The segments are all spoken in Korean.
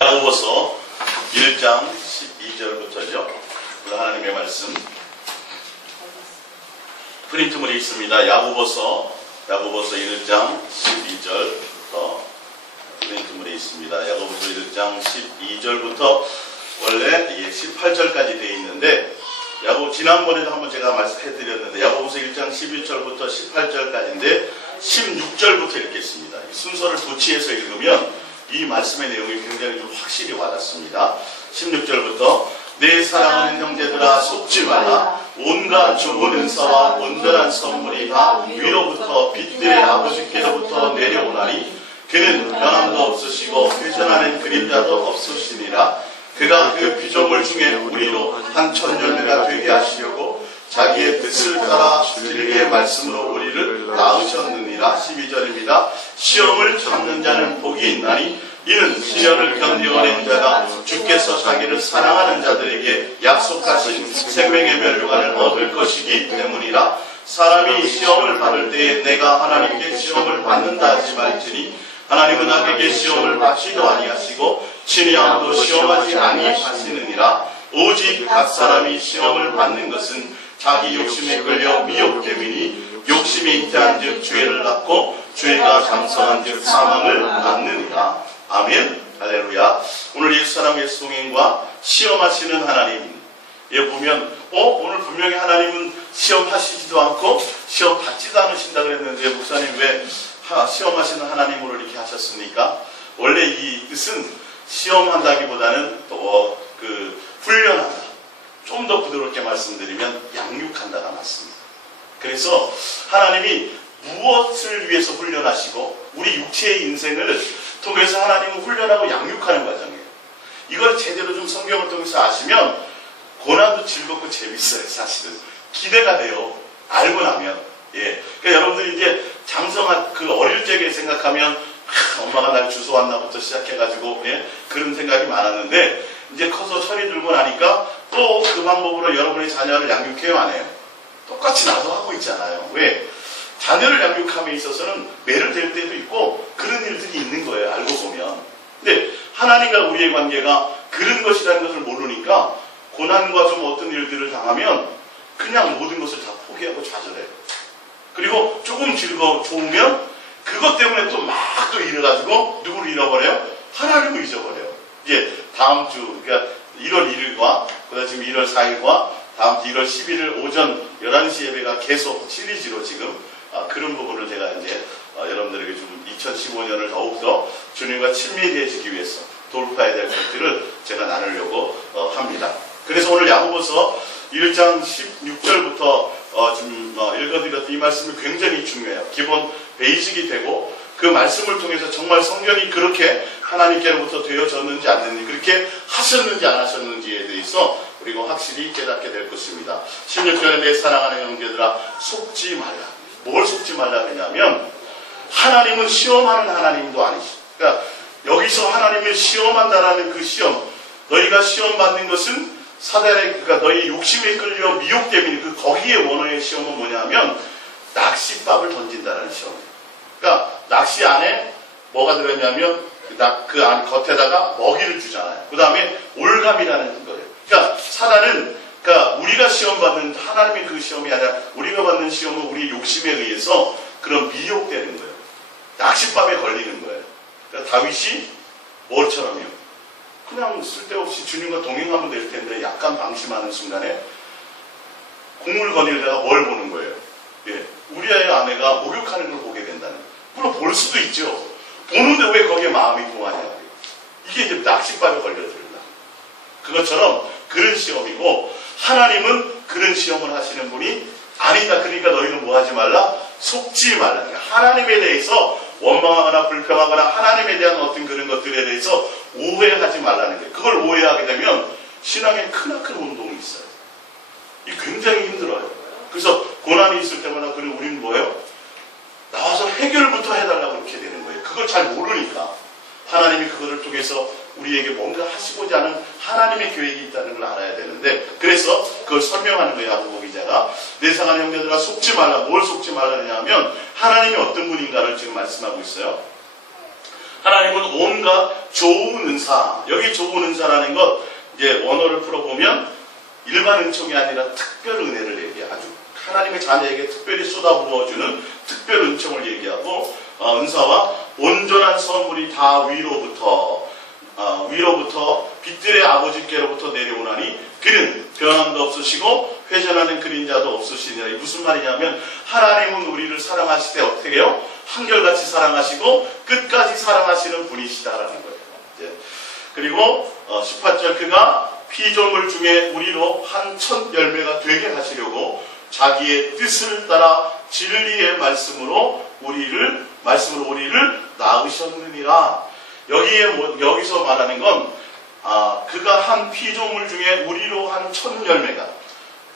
야고보서 1장 12절부터죠. 하나님의 말씀 프린트물이 있습니다. 야고보서 1장 12절부터 프린트물이 있습니다. 야고보서 1장 12절부터 원래 18절까지 되어 있는데 지난번에도 한번 제가 말씀해드렸는데 야고보서 1장 12절부터 18절까지인데 16절부터 읽겠습니다. 순서를 도치해서 읽으면 이 말씀의 내용이 굉장히 좀 확실히 와닿습니다. 16절부터 내 사랑하는 형제들아 속지 마라. 온갖 좋은 은사와 온전한 선물이 다 위로부터 빛들의 아버지께로부터 내려오나니 그는 변함도 없으시고 회전하는 그림자도 없으시니라. 그가 그 피조물 중에 우리로 한 천열매가 되게 하시려고 자기의 뜻을 따라 진리의 말씀으로 우리를 낳으셨느니라. 12절입니다. 시험을 참는 자는 복이 있나니 이는 시련을 견디어낸 자가 주께서 자기를 사랑하는 자들에게 약속하신 생명의 멸류관을 얻을 것이기 때문이라. 사람이 시험을 받을 때에 내가 하나님께 시험을 받는다 하지 말지니 하나님은 악에게 시험을 받지도 아니하시고 친히 아무도 시험하지 아니하시느니라. 오직 각 사람이 시험을 받는 것은 자기 욕심에 끌려 미혹됨이니 욕심이 잉태한즉 죄를 낳고 죄가 장성한즉 사망을 낳느니라. 아멘. 할렐루야. 오늘 예수 사람 예수 동행과 시험하시는 하나님 보면 오늘 분명히 하나님은 시험하시지도 않고 시험 받지도 않으신다 그랬는데 목사님 왜 시험하시는 하나님으로 이렇게 하셨습니까? 원래 이 뜻은 시험한다기보다는 또 훈련한다. 좀 더 부드럽게 말씀드리면 양육한다가 맞습니다. 그래서 하나님이 무엇을 위해서 훈련하시고 우리 육체의 인생을 통해서 하나님은 훈련하고 양육하는 과정이에요. 이걸 제대로 좀 성경을 통해서 아시면 고난도 즐겁고 재밌어요. 사실은 기대가 돼요. 알고 나면. 그러니까 여러분들이 이제 장성한 어릴 적에 생각하면 엄마가 날 주워왔나부터 시작해가지고 그런 생각이 많았는데 이제 커서 철이 들고 나니까 또 그 방법으로 여러분의 자녀를 양육해요, 안 해요? 똑같이 나도 하고 있잖아요. 왜? 자녀를 양육함에 있어서는 매를 댈 때도 있고 그런 일들이 있는 거예요. 알고 보면. 근데 하나님과 우리의 관계가 그런 것이라는 것을 모르니까 고난과 좀 어떤 일들을 당하면 그냥 모든 것을 다 포기하고 좌절해요. 그리고 조금 좋으면 그것 때문에 또 막 잃어가지고 누구를 잃어버려요? 하나님을 잊어버려요. 이제 다음 주 그러니까 1월 1일과 그다음 지금 1월 4일과 다음 주 1월 11일 오전 11시 예배가 계속 시리즈로 지금 그런 부분을 제가 이제 여러분들에게 좀 2015년을 더욱더 주님과 친밀해지기 위해서 돌파해야 될 것들을 제가 나누려고 합니다. 그래서 오늘 야고보서 1장 16절부터 좀 읽어드렸던 이 말씀이 굉장히 중요해요. 기본 베이직이 되고 그 말씀을 통해서 정말 성경이 그렇게 하나님께로부터 되어졌는지 안 됐는지 그렇게 하셨는지 안 하셨는지에 대해서 그리고 확실히 깨닫게 될 것입니다. 16절에 내 사랑하는 형제들아 속지 말라. 뭘 속지 말라 하냐면 하나님은 시험하는 하나님도 아니시죠. 그러니까 여기서 하나님을 시험한다라는 그 시험 너희가 시험받는 것은 사단의 그러니까 너희 욕심에 끌려 미혹되는 거기에 원어의 시험은 뭐냐면 낚싯밥을 던진다라는 시험이에요. 그러니까 낚시 안에 뭐가 들어있냐면 그 안 겉에다가 먹이를 주잖아요. 그 다음에 올감이라는 거예요. 그러니까 사단은 그러니까 우리가 시험받는 하나님의 그 시험이 아니라 우리가 받는 시험은 우리의 욕심에 의해서 그런 미혹되는 거예요. 낚싯밥에 걸리는 거예요. 그러니까 다윗이 뭘처럼요? 그냥 쓸데없이 주님과 동행하면 될 텐데 약간 방심하는 순간에 곡물 거닐다가 뭘 보는 거예요? 우리의 아내가 목욕하는 걸 보게 된다는 거예요. 물론 볼 수도 있죠. 보는데 왜 거기에 마음이 동하냐고요. 이게 이제 낚싯밥에 걸려들다. 그것처럼 그런 시험이고 하나님은 그런 시험을 하시는 분이 아니다. 그러니까 너희는 뭐 하지 말라? 속지 말라. 하나님에 대해서 원망하거나 불평하거나 하나님에 대한 어떤 그런 것들에 대해서 오해하지 말라는 거예요. 그걸 오해하게 되면 신앙에 크나큰 운동이 있어요. 이 굉장히 힘들어요. 그래서 고난이 있을 때마다 우리는 뭐예요? 나와서 해결부터 해달라고 그렇게 되는 거예요. 그걸 잘 모르니까 하나님이 그거를 통해서 우리에게 뭔가 하시고자 하는 하나님의 계획이 있다는 걸 알아야 되는데 그래서 그걸 설명하는 거예요. 야고보 기자가 내 사랑하는 형제들아 속지 말라. 뭘 속지 말라냐 하면 하나님이 어떤 분인가를 지금 말씀하고 있어요. 하나님은 온갖 좋은 은사. 여기 좋은 은사라는 것, 이제 원어를 풀어보면 일반 은총이 아니라 특별 은혜를 얘기해. 아주 하나님의 자녀에게 특별히 쏟아부어주는 특별 은총을 얘기하고, 은사와 온전한 선물이 다 위로부터 빛들의 아버지께로부터 내려오나니 그는 변함도 없으시고 회전하는 그림자도 없으시니라. 무슨 말이냐면 하나님은 우리를 사랑하실 때 어떻게 해요? 한결같이 사랑하시고 끝까지 사랑하시는 분이시다라는 거예요. 예. 그리고 18절 그가 피조물 중에 우리로 한 첫 열매가 되게 하시려고 자기의 뜻을 따라 진리의 말씀으로 우리를 낳으셨느니라. 여기서 말하는 건 그가 한 피조물 중에 우리로 한 첫 열매가,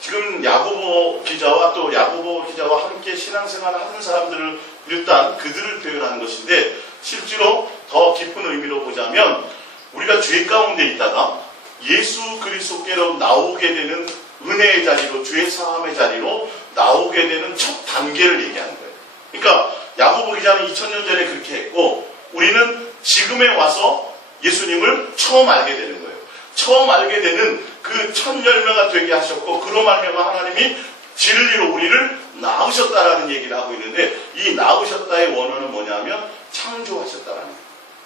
지금 야고보 기자와 또 야고보 기자와 함께 신앙생활을 하는 사람들을 일단 그들을 표현하는 것인데, 실제로 더 깊은 의미로 보자면 우리가 죄 가운데 있다가 예수 그리스도께로 나오게 되는 은혜의 자리로, 죄 사함의 자리로 나오게 되는 첫 단계를 얘기하는 거예요. 그러니까 야고보 기자는 2000년 전에 그렇게 했고, 우리는 지금에 와서 예수님을 처음 알게 되는 거예요. 처음 알게 되는 그 첫 열매가 되게 하셨고, 그로 말미암아 하나님이 진리로 우리를 낳으셨다라는 얘기를 하고 있는데, 이 낳으셨다의 원어는 뭐냐면 창조하셨다라는 거예요.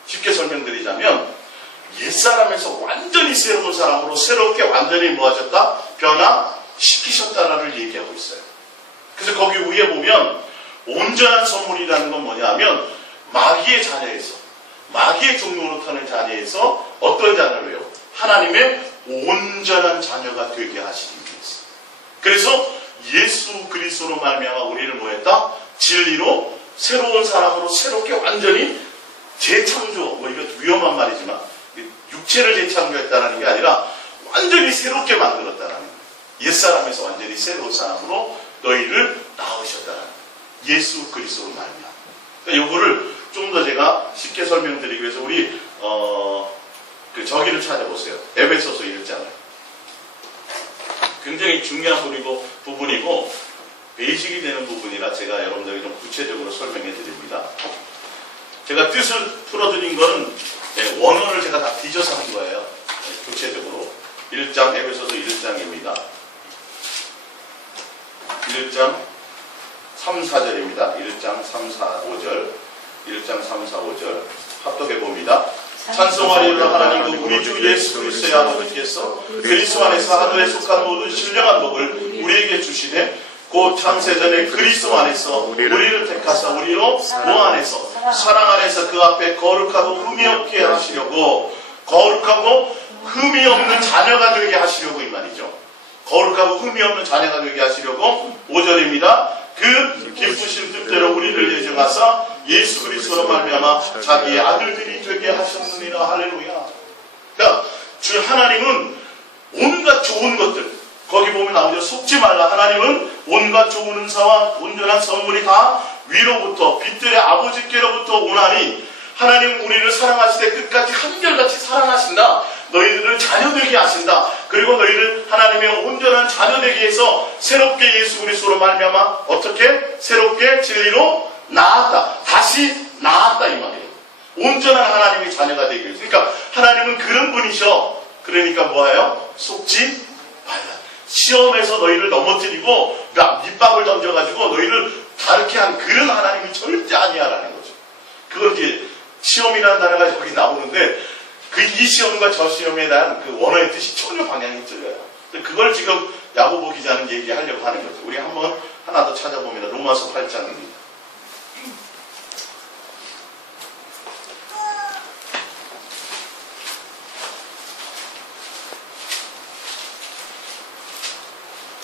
쉽게 설명드리자면 옛사람에서 완전히 새로운 사람으로 새롭게 완전히 뭐하셨다? 변화시키셨다라는 얘기하고 있어요. 그래서 거기 위에 보면 온전한 선물이라는 건 뭐냐면 마귀의 자녀에서, 마귀의 종노릇하는 자녀에서 어떤 자녀로요? 하나님의 온전한 자녀가 되게 하시기 위해서. 그래서 예수 그리스도로 말미암아 우리를 뭐했다? 진리로 새로운 사람으로 새롭게 완전히 재창조, 이거 위험한 말이지만 육체를 재창조했다는 게 아니라 완전히 새롭게 만들었다는 거예요. 옛사람에서 완전히 새로운 사람으로 너희를 낳으셨다는 거예요. 예수 그리스도로 말미암아. 그러니까 요거를 좀 더 제가 쉽게 설명드리기 위해서 우리 저기를 찾아보세요. 에베소서 1장을. 굉장히 중요한 부분이고 베이직이 되는 부분이라 제가 여러분들에게 좀 구체적으로 설명해 드립니다. 제가 뜻을 풀어드린 거는 원어를 제가 다 뒤져서 한 거예요. 구체적으로 1장, 에베소서 1장입니다. 1장 3, 4절입니다. 1장 3, 4, 5절 1장 3, 4, 5절 합독해 봅니다. 찬송하리로다. 하나님은 우리 주 예수 그리스도의 아버지께서 그리스도 안에서 하늘에 속한 모든 신령한 복을 우리에게 주시되 곧 창세전에 그리스도 안에서 우리를 택하사 우리로 뭐 안에서 사랑 안에서 그 앞에 거룩하고 흠이 없게 하시려고, 거룩하고 흠이 없는 자녀가 되게 하시려고 이 말이죠. 거룩하고 흠이 없는 자녀가 되게 하시려고 5절입니다. 그 기쁘신 뜻대로 우리를 예정하사 예수 그리스도로 말미암아 자기의 아들들이 되게 하셨느니라. 할렐루야. 그러니까 주 하나님은 온갖 좋은 것들, 거기 보면 나오죠. 속지 말라. 하나님은 온갖 좋은 은사와 온전한 선물이 다 위로부터 빛들의 아버지께로부터 오나니, 하나님은 우리를 사랑하시되 끝까지 한결같이 사랑하신다. 너희들을 자녀되게 하신다. 그리고 너희를 하나님의 온전한 자녀되게 해서 새롭게 예수 그리스도로 말미암아 어떻게? 새롭게 진리로 낳았다. 다시 낳았다 이 말이에요. 온전한 하나님의 자녀가 되기 위해서. 그러니까 하나님은 그런 분이셔. 그러니까 뭐예요? 속지 말라. 시험에서 너희를 넘어뜨리고 밑밥을 던져가지고 너희를 다르게 한 그런 하나님이 절대 아니야라는 거죠. 그걸 이제 시험이라는 단어가 여기 나오는데 이 시험과 저 시험에 대한 그 원어의 뜻이 전혀 방향이 틀려요. 그걸 지금 야고보 기자는 얘기하려고 하는 거죠. 우리 한번 하나 더 찾아봅니다. 로마서 8장입니다.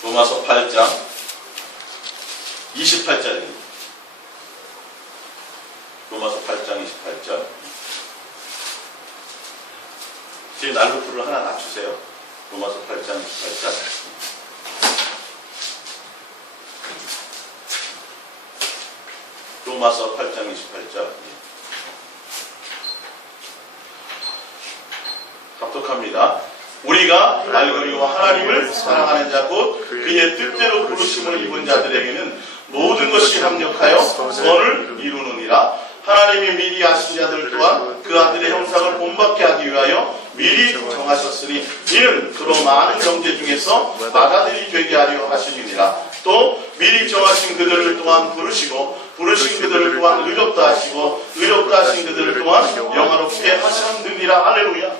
로마서 8장 28절입니다. 로마서 8장 28절. 지금 난로풀을 하나 낮추세요. 로마서 8장 28절. 로마서 8장 28절. 합독합니다. 우리가 알거니와 하나님을 사랑하는 자 곧 그의 뜻대로 부르심을 입은 자들에게는 모든 것이 합력하여 선을 이루느니라. 하나님이 미리 아신 자들 또한 그 아들의 형상을 본받게 하기 위하여 미리 정하셨으니 이는 그로 많은 형제 중에서 맏아들이 되게 하려 하시니라. 또 미리 정하신 그들을 또한 부르시고 부르신 그들을 또한 의롭다 하시고 의롭다 하신 그들을 또한 영화롭게 하셨느니라. 할렐루야.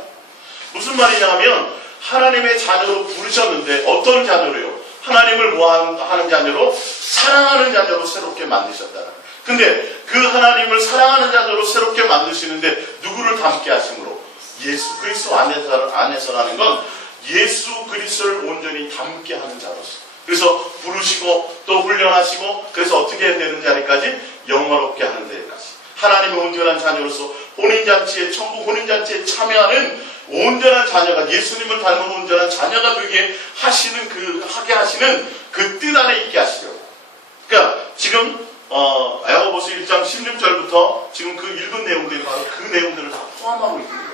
무슨 말이냐 하면 하나님의 자녀로 부르셨는데 어떤 자녀로요? 하나님을 뭐하는 자녀로? 사랑하는 자녀로 새롭게 만드셨다. 근데 그 하나님을 사랑하는 자녀로 새롭게 만드시는데 누구를 닮게 하심으로? 예수 그리스도 안에서라는 건 예수 그리스도를 온전히 닮게 하는 자로서. 그래서 부르시고 또 훈련하시고 그래서 어떻게 해야 되는 자리까지? 영화롭게 하는 데까지. 하나님의 온전한 자녀로서 혼인잔치에 천국 혼인잔치에 참여하는 온전한 자녀가 예수님을 닮은 온전한 자녀가 되게 하게 하시는 그 뜻 안에 있게 하시려고. 그러니까 지금 야고보서 1장 16절부터 지금 그 읽은 내용들이 바로 그 내용들을 다 포함하고 있는 거예요.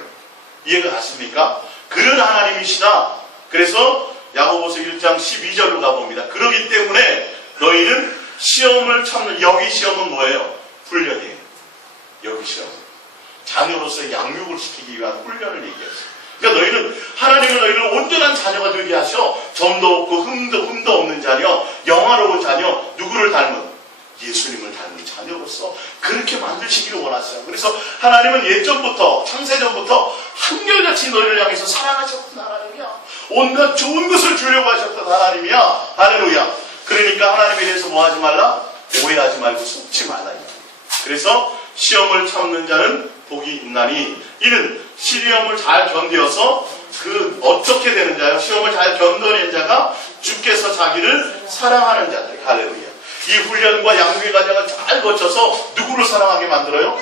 이해가 가십니까? 그런 하나님이시다. 그래서 야고보서 1장 12절로 가봅니다. 그러기 때문에 너희는 시험을 참는, 여기 시험은 뭐예요? 훈련이에요. 여기 시험. 자녀로서 양육을 시키기 위한 훈련을 얘기했어요. 그러니까 너희는 하나님은 너희를 온전한 자녀가 되게 하셔. 점도 없고 흠도 없는 자녀, 영화로운 자녀, 누구를 닮은? 예수님을 닮은 자녀로서 그렇게 만드시기를 원하세요. 그래서 하나님은 예전부터 창세전부터 한결같이 너희를 향해서 사랑하셨던 하나님이야. 온갖 좋은 것을 주려고 하셨던 하나님이야. 할렐루야. 그러니까 하나님에 대해서 뭐 하지 말라? 오해하지 말고 속지 말라. 그래서 시험을 참는 자는 복이 있나니 이는 시험을 잘 견뎌서 어떻게 되는 자요? 시험을 잘 견뎌낸 자가 주께서 자기를 사랑하는 자들. 할렐루야. 이 훈련과 양육의 과정을 잘 거쳐서 누구를 사랑하게 만들어요?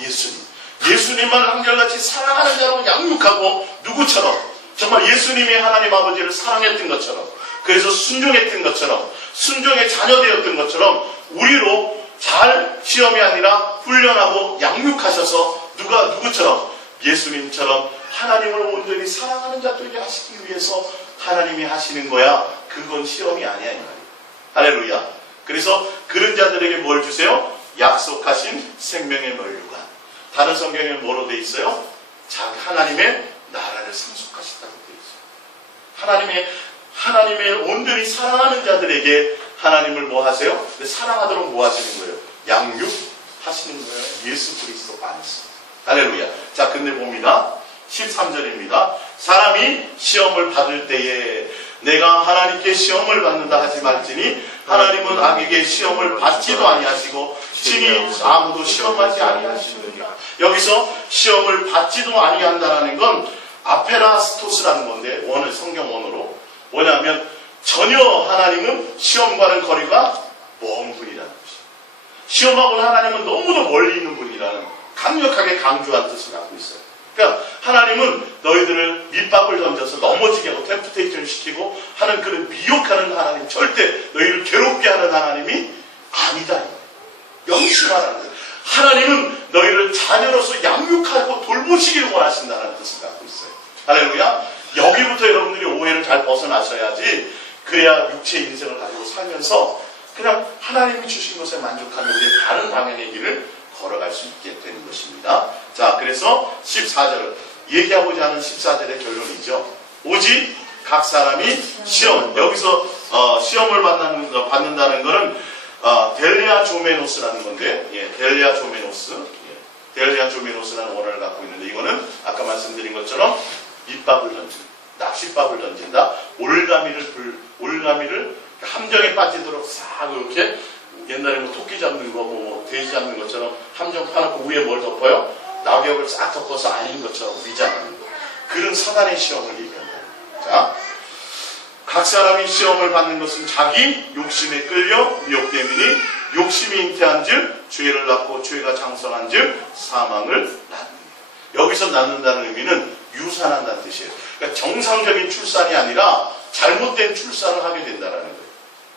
예수님. 예수님만 한결같이 사랑하는 자로 양육하고 누구처럼? 정말 예수님이 하나님 아버지를 사랑했던 것처럼, 그래서 순종했던 것처럼, 순종의 자녀 되었던 것처럼 우리로 잘 시험이 아니라 훈련하고 양육하셔서 누구처럼? 예수님처럼 하나님을 온전히 사랑하는 자 되게 하시기 위해서 하나님이 하시는 거야. 그건 시험이 아니야 이 말이야. 할렐루야. 그래서 그런 자들에게 뭘 주세요? 약속하신 생명의 면류관. 다른 성경에 뭐로 돼 있어요? 하나님의 나라를 상속하셨다고 돼 있어요. 하나님의 온전히 사랑하는 자들에게 하나님을 뭐 하세요? 사랑하도록 뭐 하시는 거예요? 양육하시는 거예요. 예수 그리스도 안에서. 할렐루야. 자, 근데 봅니다. 13절입니다. 사람이 시험을 받을 때에 내가 하나님께 시험을 받는다 하지 말지니 하나님은 악에게 시험을 받지도 아니하시고 친히 아무도 시험하지 아니하시느니라. 여기서 시험을 받지도 아니한다라는 건 아페라스토스라는 건데 성경 원어로 뭐냐면 전혀 하나님은 시험과는 거리가 먼 분이라는 것이에요. 시험하고는 하나님은 너무도 멀리 있는 분이라는 강력하게 강조한 뜻을 갖고 있어요. 그러니까 하나님은 너희들을 밑밥을 던져서 넘어지게 하고 템프테이션 시키고 하는 그런 미혹하는 하나님, 절대 너희를 괴롭게 하는 하나님이 아니다. 명심하라는 거예요. 하나님은 너희를 자녀로서 양육하고 돌보시기를 원하신다는 뜻을 갖고 있어요. 할렐루야. 여기부터 여러분들이 오해를 잘 벗어나셔야지, 그래야 육체의 인생을 가지고 살면서 그냥 하나님이 주신 것에 만족하는 우리의 다른 방향의 길을 걸어갈 수 있게 되는 것입니다. 자, 그래서 14절, 얘기하고자 하는 14절의 결론이죠. 오직 각 사람이 시험, 여기서 시험을 받는다는 것은 델레아 조메노스라는 건데, 델레아 조메노스, 델레아 조메노스라는 원어를 갖고 있는데, 이거는 아까 말씀드린 것처럼 밑밥을 던진다, 낚싯밥을 던진다, 올가미를 함정에 빠지도록 싹 이렇게, 옛날에 토끼 잡는 거, 돼지 잡는 것처럼 함정 파놓고 위에 뭘 덮어요? 낙엽을 싹 덮어서 아닌 것처럼 위장하는 거. 그런 사단의 시험을 얘기한다. 자, 각 사람이 시험을 받는 것은 자기 욕심에 끌려 미혹됨이니 욕심이 잉태한 즉 죄를 낳고 죄가 장성한 즉 사망을 낳는다. 여기서 낳는다는 의미는 유산한다는 뜻이에요. 그러니까 정상적인 출산이 아니라 잘못된 출산을 하게 된다는 거예요.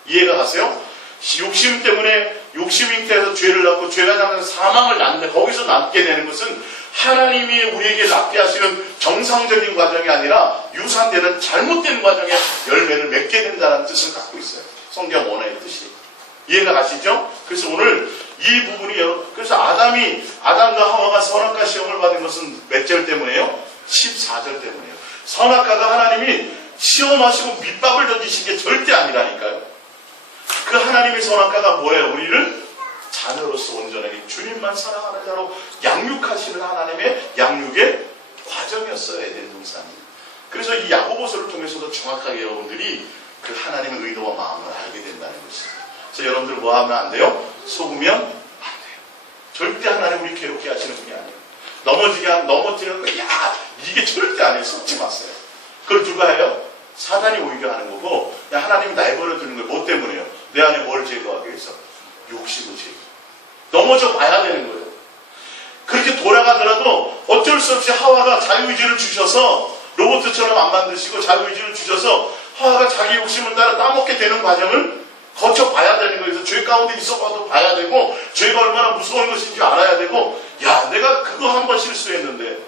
이해가 가세요? 욕심 때문에 욕심 잉태해서 죄를 낳고 죄가 장성한 사망을 낳는데, 거기서 낳게 되는 것은 하나님이 우리에게 낳게 하시는 정상적인 과정이 아니라 유산되는 잘못된 과정의 열매를 맺게 된다는 뜻을 갖고 있어요. 성경 원어의 뜻이. 이해가 가시죠? 그래서 오늘 이 부분이 그래서 아담과 하와가 선악과 시험을 받은 것은 몇 절 때문에요? 14절 때문에요. 선악과가 하나님이 시험하시고 밑밥을 던지신 게 절대 아니라니까요. 그 하나님의 선악과가 뭐예요? 우리를 자녀로서 온전하게 주님만 사랑하는 자로 양육하시는 하나님의 양육의 과정이었어요. 에덴 동산이. 그래서 이 야고보서를 통해서도 정확하게 여러분들이 그 하나님의 의도와 마음을 알게 된다는 것입니다. 그래서 여러분들 뭐 하면 안 돼요? 속으면 안 돼요. 절대 하나님 우리 괴롭게 하시는 분이 아니에요. 넘어지는 거, 야, 이게 절대 아니에요. 속지 마세요. 그걸 누가 해요? 사단이 오히려 하는 거고, 야, 하나님이 날 벌어주는 거예요. 뭐 때문에요? 내 안에 뭘 제거하기 위해서? 욕심을 제거. 넘어져 봐야 되는 거예요. 그렇게 돌아가더라도 어쩔 수 없이 하와가 자유의지를 주셔서 로봇처럼 안 만드시고 자유의지를 주셔서 하와가 자기 욕심을 따라 따먹게 되는 과정을 거쳐봐야 되는 거예요. 그래서 죄 가운데 있어봐도 봐야 되고 죄가 얼마나 무서운 것인지 알아야 되고 야 내가 그거 한번 실수했는데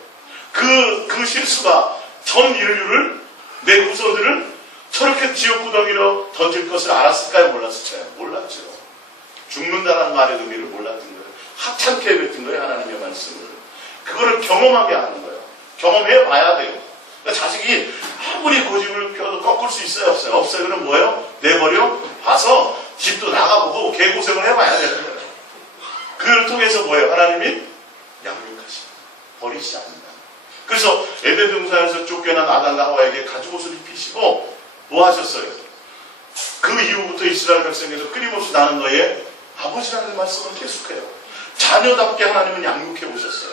그 실수가 전 인류를 내 후손들을 저렇게 지옥구덩이로 던질 것을 알았을까요? 몰랐을까요? 몰랐죠. 죽는다는 말의 의미를 몰랐던 거예요. 하찮게 했던 거예요. 하나님의 말씀을. 그거를 경험하게 하는 거예요. 경험해 봐야 돼요. 그러니까 자식이 아무리 고집을 펴도 꺾을 수 있어요? 없어요? 없어요. 그럼 뭐예요? 내버려 봐서 집도 나가보고 개고생을 해봐야 되는 거예요. 그걸 통해서 뭐예요? 하나님이 양육하시고 버리시지 않는다. 그래서 에덴 동산에서 쫓겨난 아담과 하와에게 가죽옷을 입히시고 뭐 하셨어요? 그 이후부터 이스라엘 백성에서 끊임없이 나는 너의 아버지라는 말씀을 계속해요. 자녀답게 하나님은 양육해 오셨어요.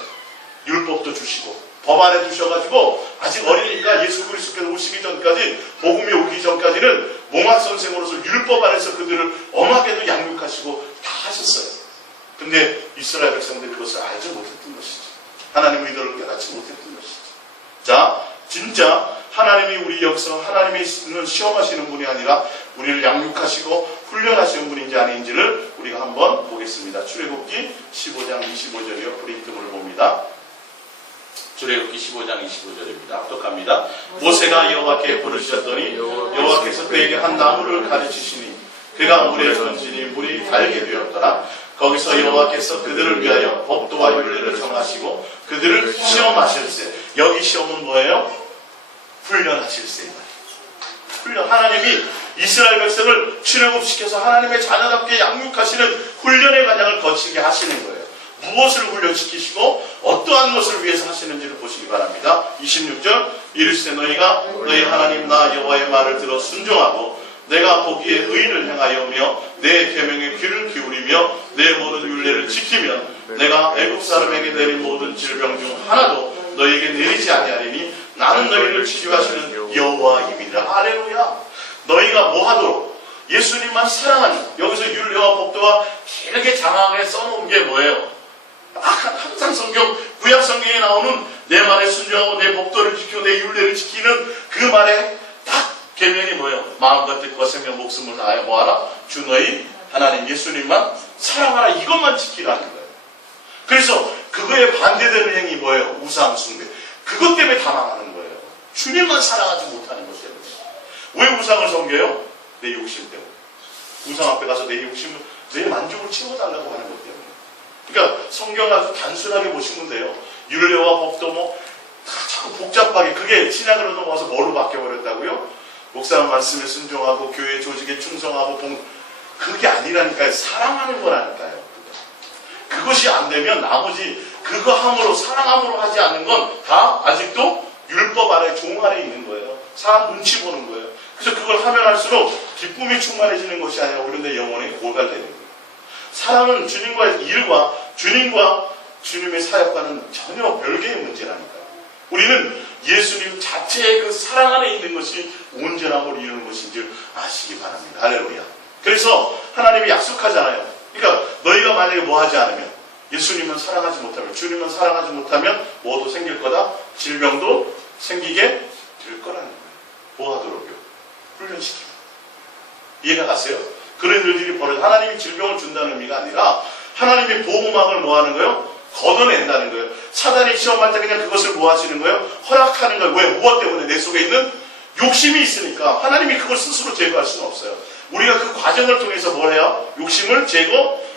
율법도 주시고 법 안에 두셔가지고 아직 어리니까 예수 그리스도께서 오시기 전까지 복음이 오기 전까지는 몽학 선생으로서 율법 안에서 그들을 엄하게도 양육하시고 다 하셨어요. 근데 이스라엘 백성들이 그것을 알지 못했던 것이죠. 하나님의 의도를 깨닫지 못했던 것이죠. 자, 진짜 하나님이 우리 역사, 하나님이 시험하시는 분이 아니라 우리를 양육하시고 훈련하시는 분인지 아닌지를 우리가 한번 보겠습니다. 출애굽기 15장 25절이요. 프린트물을 봅니다. 출애굽기 15장 25절입니다. 똑합니다. 모세가 여호와께 부르셨더니 여호와께서 그에게 한 나무를 가르치시니 그가 물에 던지니 물이 달게 되었더라. 거기서 여호와께서 그들을 위하여 법도와 율례를 정하시고 그들을 시험하실세. 여기 시험은 뭐예요? 훈련하실세. 훈련. 하나님이 이스라엘 백성을 출애굽시켜서 하나님의 자녀답게 양육하시는 훈련의 과정을 거치게 하시는 거예요. 무엇을 훈련시키시고 어떠한 것을 위해서 하시는지를 보시기 바랍니다. 26절 이르시되 너희가 너희 하나님 나 여호와의 말을 들어 순종하고 내가 보기에 의를 행하여며 내 계명에 귀를 기울이며 내 모든 율례를 지키면 내가 애국 사람에게 내린 모든 질병 중 하나도 너희에게 내리지 아니하리니 나는 너희를 치유하시는 여호와임이라. 할렐루야. 너희가 뭐 하도록 예수님만 사랑하니 여기서 율례와 법도와 길게 장황하게 써놓은 게 뭐예요? 항상 성경 구약 성경에 나오는 내 말에 순종하고 내 법도를 지키고 내 율례를 지키는 그 말에 딱 계명이 뭐예요? 마음과 뜻과 생명 목숨을 다하여 뭐하라? 주 너희 하나님 예수님만 사랑하라. 이것만 지키라는 거예요. 그래서 그거에 반대되는 행위 뭐예요? 우상 숭배. 그것 때문에 다 망하는 거예요. 주님만 사랑하지 못하는 것 때문에. 왜 우상을 섬겨요? 내 욕심 때문에. 우상 앞에 가서 내 욕심을, 내 만족을 채워달라고 하는 것 때문에. 그러니까 성경을 아주 단순하게 보시면 돼요. 율례와 법도 자꾸 복잡하게, 그게 신약으로 넘어와서 뭐로 바뀌어버렸다고요? 목사 말씀에 순종하고 교회 조직에 충성하고 그게 아니라니까요. 사랑하는 거라니까요. 그것이 안 되면 나머지 그거 함으로 사랑함으로 하지 않는 건 다 아직도 율법 아래 종 아래 있는 거예요. 사람 눈치 보는 거예요. 그래서 그걸 하면 할수록 기쁨이 충만해지는 것이 아니라 오히려 내 영혼에 고갈되는 거예요. 사랑은 주님과의 일과 주님과 주님의 사역과는 전혀 별개의 문제라니까요. 우리는 예수님 자체의 그 사랑 안에 있는 것이 온전함을 이루는 것인 줄 아시기 바랍니다. 할렐루야. 그래서 하나님이 약속하잖아요. 그러니까 너희가 만약에 뭐 하지 않으면 예수님은 사랑하지 못하면 주님은 사랑하지 못하면 뭐도 생길 거다. 질병도 생기게 될 거라는 거예요. 뭐 하도록요? 훈련시키고. 이해가 갔어요? 그런 일들이 벌어져. 하나님이 질병을 준다는 의미가 아니라 하나님이 보호막을 뭐 하는 거예요? 걷어낸다는 거예요. 사단이 시험할 때 그냥 그것을 뭐 하시는 거예요? 허락하는 거예요. 왜? 무엇 때문에? 내 속에 있는 욕심이 있으니까. 하나님이 그걸 스스로 제거할 수는 없어요. 우리가 그 과정을 통해서 뭘 해요? 욕심을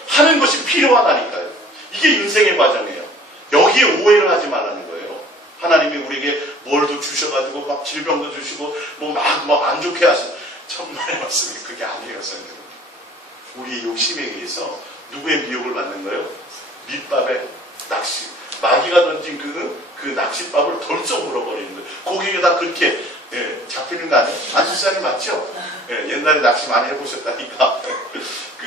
하는 것이 필요하다니까요. 이게 인생의 과정이에요. 여기에 오해를 하지 말라는 거예요. 하나님이 우리에게 뭘도 주셔가지고 막 질병도 주시고 뭐 막 안 좋게 하시고 천만의 말씀이 그게 아니에요, 선생님. 우리의 욕심에 의해서 누구의 미혹을 받는 거예요? 밑밥에 낚시. 마귀가 던진 그 낚싯밥을 덜썩 물어버리는 거예요. 고기에다 그렇게 잡히는 거 아니에요? 안수사님 맞죠? 옛날에 낚시 많이 해보셨다니까.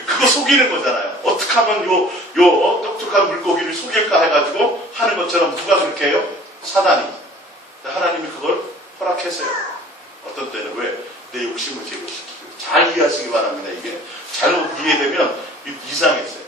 그거 속이는 거잖아요. 어떻게 하면 요 똑똑한 물고기를 속일까 해가지고 하는 것처럼 누가 그렇게 해요? 사단이. 하나님이 그걸 허락했어요. 어떤 때는 왜? 내 욕심을 제거시키고. 잘 이해하시기 바랍니다. 이게 잘못 이해되면 이상했어요.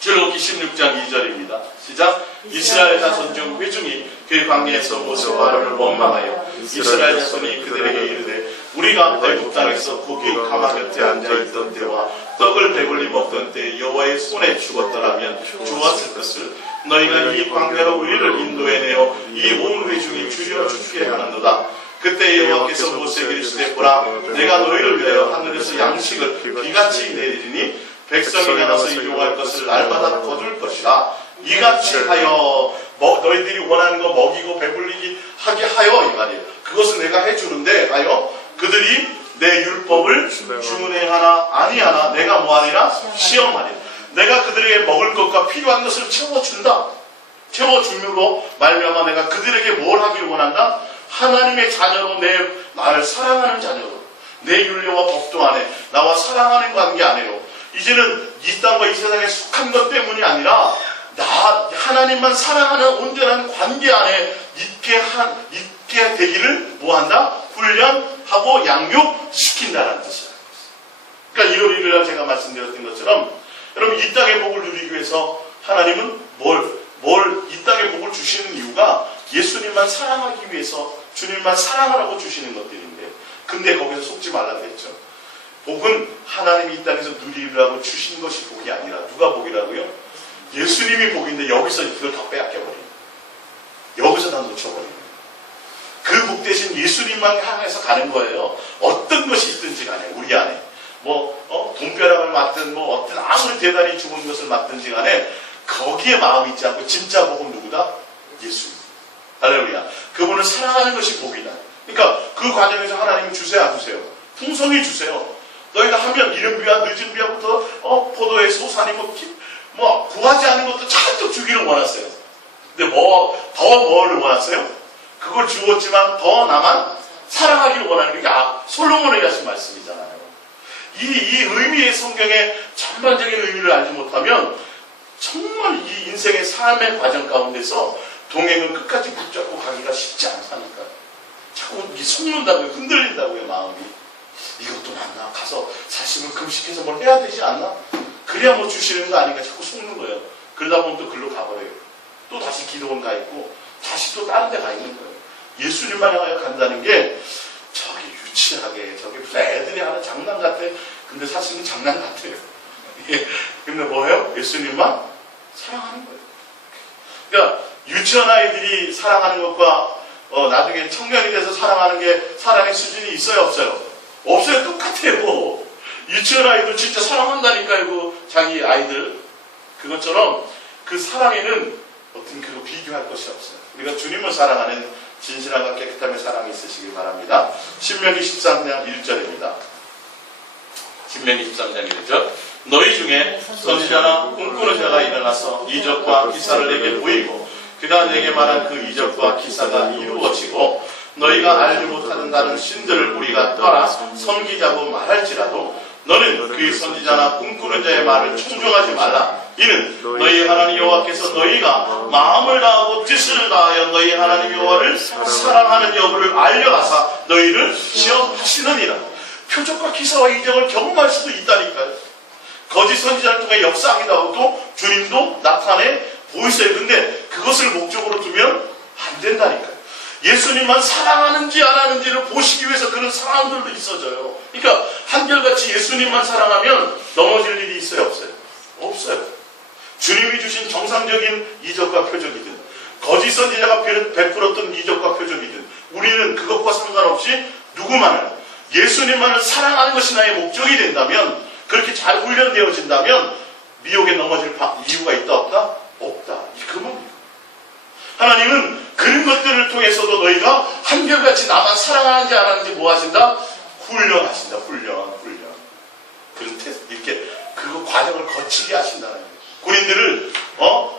출애굽기 16장 2절입니다. 시작. 이스라엘 자손 중 회중이 그 광야에서 모세와 아론을 원망하여 이스라엘 자손이 그들에게 이르되 우리가 애굽 땅에서 고기 가마 곁에 앉아있던 때와 떡을 배불리 먹던 때 여호와의 손에 죽었더라면 좋았을 것을 너희가 이 광야로 우리를 인도해내어 이 온 회중이 주려 죽게 하는도다. 그때 여호와께서 모세에게 이르시되 보라 내가 너희를 위하여 하늘에서 양식을 비같이 내리리니 백성이 나눠서 일용할 것을 날마다 거둘 것이라. 이같이 하여 너희들이 원하는 거 먹이고 배불리기 하게 하여 이 말이에요. 그것은 내가 해주는데 하여 그들이 내 율법을 준행하나 아니하나 내가 뭐하니라 시험하리라. 내가 그들에게 먹을 것과 필요한 것을 채워준다. 채워줌으로 말미암아 내가 그들에게 뭘 하길 원한다? 하나님의 자녀로 나를 사랑하는 자녀로 내 윤례와 법도 안에 나와 사랑하는 관계 안에로 이제는 이 땅과 이 세상에 속한 것 때문이 아니라 하나님만 사랑하는 온전한 관계 안에 있게 되기를 뭐한다? 훈련하고 양육시킨다는 뜻이에요. 그러니까 이러리라 제가 말씀드렸던 것처럼 여러분 이 땅의 복을 누리기 위해서 하나님은 이 땅의 복을 주시는 이유가 예수님만 사랑하기 위해서 주님만 사랑하라고 주시는 것들인데 근데 거기서 속지 말라고 했죠. 복은 하나님이 이 땅에서 누리라고 주신 것이 복이 아니라 누가 복이라고요? 예수님이 복인데 여기서 그걸 다 빼앗겨버려요. 여기서 다 놓쳐버려요. 그 복 대신 예수님만 향해서 가는 거예요. 어떤 것이 있든지 간에 우리 안에 돈벼락을 맞든 어떤 아무리 대단히 좋은 것을 맞든지 간에 거기에 마음이 있지 않고 진짜 복은 누구다? 예수님. 할렐루야. 그분을 사랑하는 것이 복이다. 그러니까 그 과정에서 하나님이 주세요 안 주세요? 풍성히 주세요. 너희가 하면 이른 비와 늦은 비와부터 포도의 소산이 구하지 않은 것도 잔뜩 주기를 원했어요. 근데 뭐를 원했어요? 그걸 주었지만 더 나만 사랑하기를 원하는 게 솔로몬에게 하신 말씀이잖아요. 이 의미의 성경의 전반적인 의미를 알지 못하면 정말 이 인생의 삶의 과정 가운데서 동행은 끝까지 붙잡고 가기가 쉽지 않다니까요. 자꾸 속는다고요. 흔들린다고요. 마음이. 이것도 맞나? 가서 사실은 금식해서 뭘 해야 되지 않나? 그래야 주시는 거 아닌가? 자꾸 속는 거예요. 그러다 보면 또 글로 가버려요. 또 다시 기도원 가 있고 다시 또 다른 데 가 있는 거예요. 예수님만 향하여 간다는 게 저기 유치하게 저기 무슨 애들이 하는 장난 같아. 근데 사실은 장난 같아요. 근데 뭐예요? 예수님만 사랑하는 거예요. 그러니까 유치원 아이들이 사랑하는 것과 나중에 청년이 돼서 사랑하는 게 사랑의 수준이 있어요 없어요? 없어요. 똑같아요. 유치원 아이들 진짜 사랑한다니까요. 자기 아이들. 그것처럼 그 사랑에는 어떤 그거 비교할 것이 없어요. 우리가 주님을 사랑하는 진실함과 깨끗함의 사랑이 있으시길 바랍니다. 신명기 13장 1절입니다. 신명기 13장 1절. 너희 중에 선지자나 꿈꾸는 자가 일어나서 이적과 기사를 내게 보이고 그가 내게 말한 그 이적과 기사가 이루어지고 너희가 알지 못하는 다른 신들을 우리가 떠나 섬기자고 말할지라도 너는 그 선지자나 꿈꾸는 자의 말을 청종하지 말라. 이는 너희 하나님 여호와께서 너희가 마음을 다하고 뜻을 다하여 너희 하나님 여호와를 사랑하는 여부를 알려가사 너희를 시험하시느니라. 표적과 기사와 이적을 경험할 수도 있다니까요. 거짓 선지자를 통해 역사하기도 하고 또 주님도 나타내 보이세요. 근데 그것을 목적으로 두면 안 된다니까요. 예수님만 사랑하는지 안 하는지를 보시기 위해서 그런 상황들도 있어져요. 그러니까 한결같이 예수님만 사랑하면 넘어질 일이 있어요 없어요? 없어요. 주님이 주신 정상적인 이적과 표적이든 거짓 선지자가 베풀었던 이적과 표적이든 우리는 그것과 상관없이 누구만을 예수님만을 사랑하는 것이 나의 목적이 된다면 그렇게 잘 훈련되어진다면 미혹에 넘어질 이유가 있다 없다? 없다. 그겁니다. 하나님은 그런 것들을 통해서도 너희가 한결같이 나만 사랑하는지 안 하는지 뭐 하신다? 훈련하신다. 훈련. 그런 테스트, 이렇게 그 과정을 거치게 하신다는 거예요. 군인들을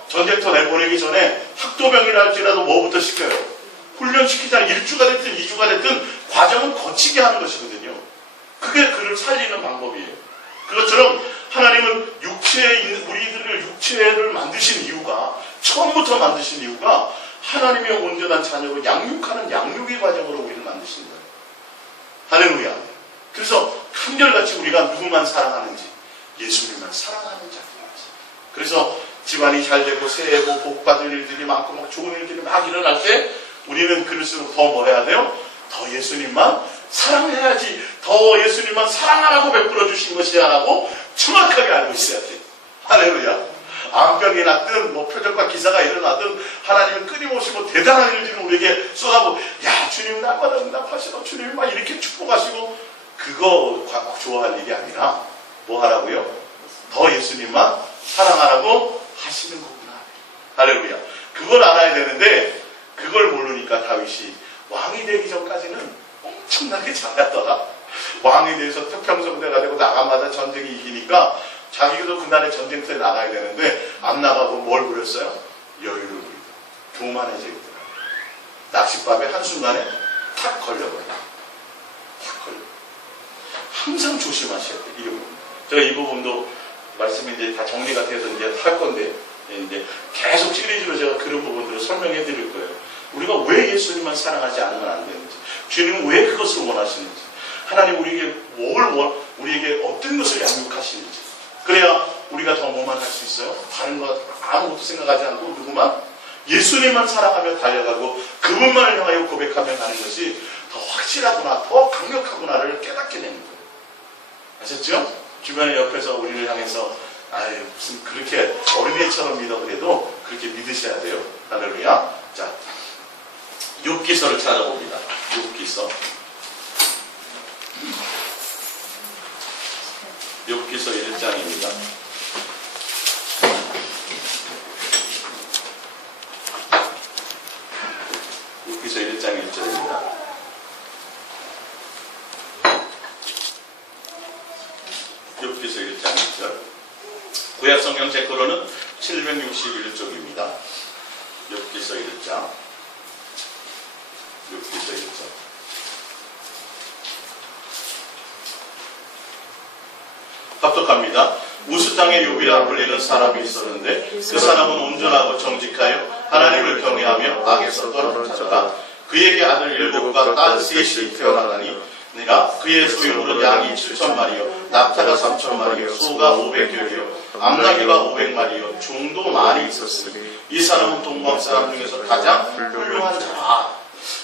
전쟁터 내보내기 전에 학도병이라 할지라도 뭐부터 시켜요? 훈련시키잖아요. 1주가 됐든 2주가 됐든 과정은 거치게 하는 것이거든요. 그게 그를 살리는 방법이에요. 그것처럼 하나님은 우리들을 육체를 만드신 이유가, 처음부터 만드신 이유가 하나님의 온전한 자녀로 양육하는 양육의 과정으로 우리를 만드신 거예요. 할렐루야. 그래서 한결같이 우리가 누구만 사랑하는지, 예수님만 사랑하는 자들이지. 그래서 집안이 잘 되고 새해고 복받을 일들이 많고 막 좋은 일들이 막 일어날 때 우리는 그럴수록 더 뭐 해야 돼요? 더 예수님만 사랑해야지. 더 예수님만 사랑하라고 베풀어 주신 것이야라고 정확하게 알고 있어야 돼. 할렐루야. 암병이 났든 뭐 표적과 기사가 일어나든 하나님은 끊임없이 뭐 대단한 일들을 우리에게 쏟아고, 야 주님 날마다 응답하시고 주님 막 이렇게 축복하시고, 그거 좋아할 일이 아니라 뭐 하라고요? 더 예수님만 사랑하라고 하시는 거구나. 할렐루야. 그걸 알아야 되는데 그걸 모르니까 다윗이 왕이 되기 전까지는 엄청나게 잘하더라. 왕이 돼서 태평성대가 되고 나가마다 전쟁이 이기니까 자기도 그날의 전쟁터에 나가야 되는데 안 나가고 뭘 부렸어요? 여유를 부리고 교만해져 있더라. 낚싯밥에 한순간에 탁 걸려버려. 탁 걸려. 항상 조심하셔야 돼요. 이 부분. 제가 이 부분도 말씀이 이제 다 정리가 돼서 이제 할 건데, 이제 계속 시리즈로 제가 그런 부분들을 설명해 드릴 거예요. 우리가 왜 예수님만 사랑하지 않으면 안 되는지, 주님은 왜 그것을 원하시는지, 하나님 우리에게 어떤 것을 양육하시는지, 그래야 우리가 더 뭐만 할 수 있어요? 다른 것 아무것도 생각하지 않고 누구만? 예수님만 사랑하며 달려가고 그분만을 향하여 고백하며 가는 것이 더 확실하구나, 더 강력하구나를 깨닫게 되는 거예요. 아셨죠? 주변에 옆에서 우리를 향해서 아유 무슨 그렇게 어린애처럼 믿어 그래도 그렇게 믿으셔야 돼요. 할렐루야. 자, 욥기서를 찾아봅니다. 욥기서 1장입니다. 욥기서 1장 1절입니다. 욥기서 1장 1절. 구약성경 제 거로는 761쪽입니다. 욥기서 1장. 욥기서 1장. 합독합니다. 우스 땅에 욥이라 불리는 사람이 있었는데 그 사람은 온전하고 정직하여 하나님을 경외하며 악에서 떨어졌다. 그에게 아들 7과 딸 3이 태어나다니 내가 그의 소유물은 양이 7,000마리요 낙타가 3,000마리요 소가 500여리요 암나귀가 500마리요 종도 많이 있었으니 이 사람은 동방 사람 중에서 가장 훌륭한 자라.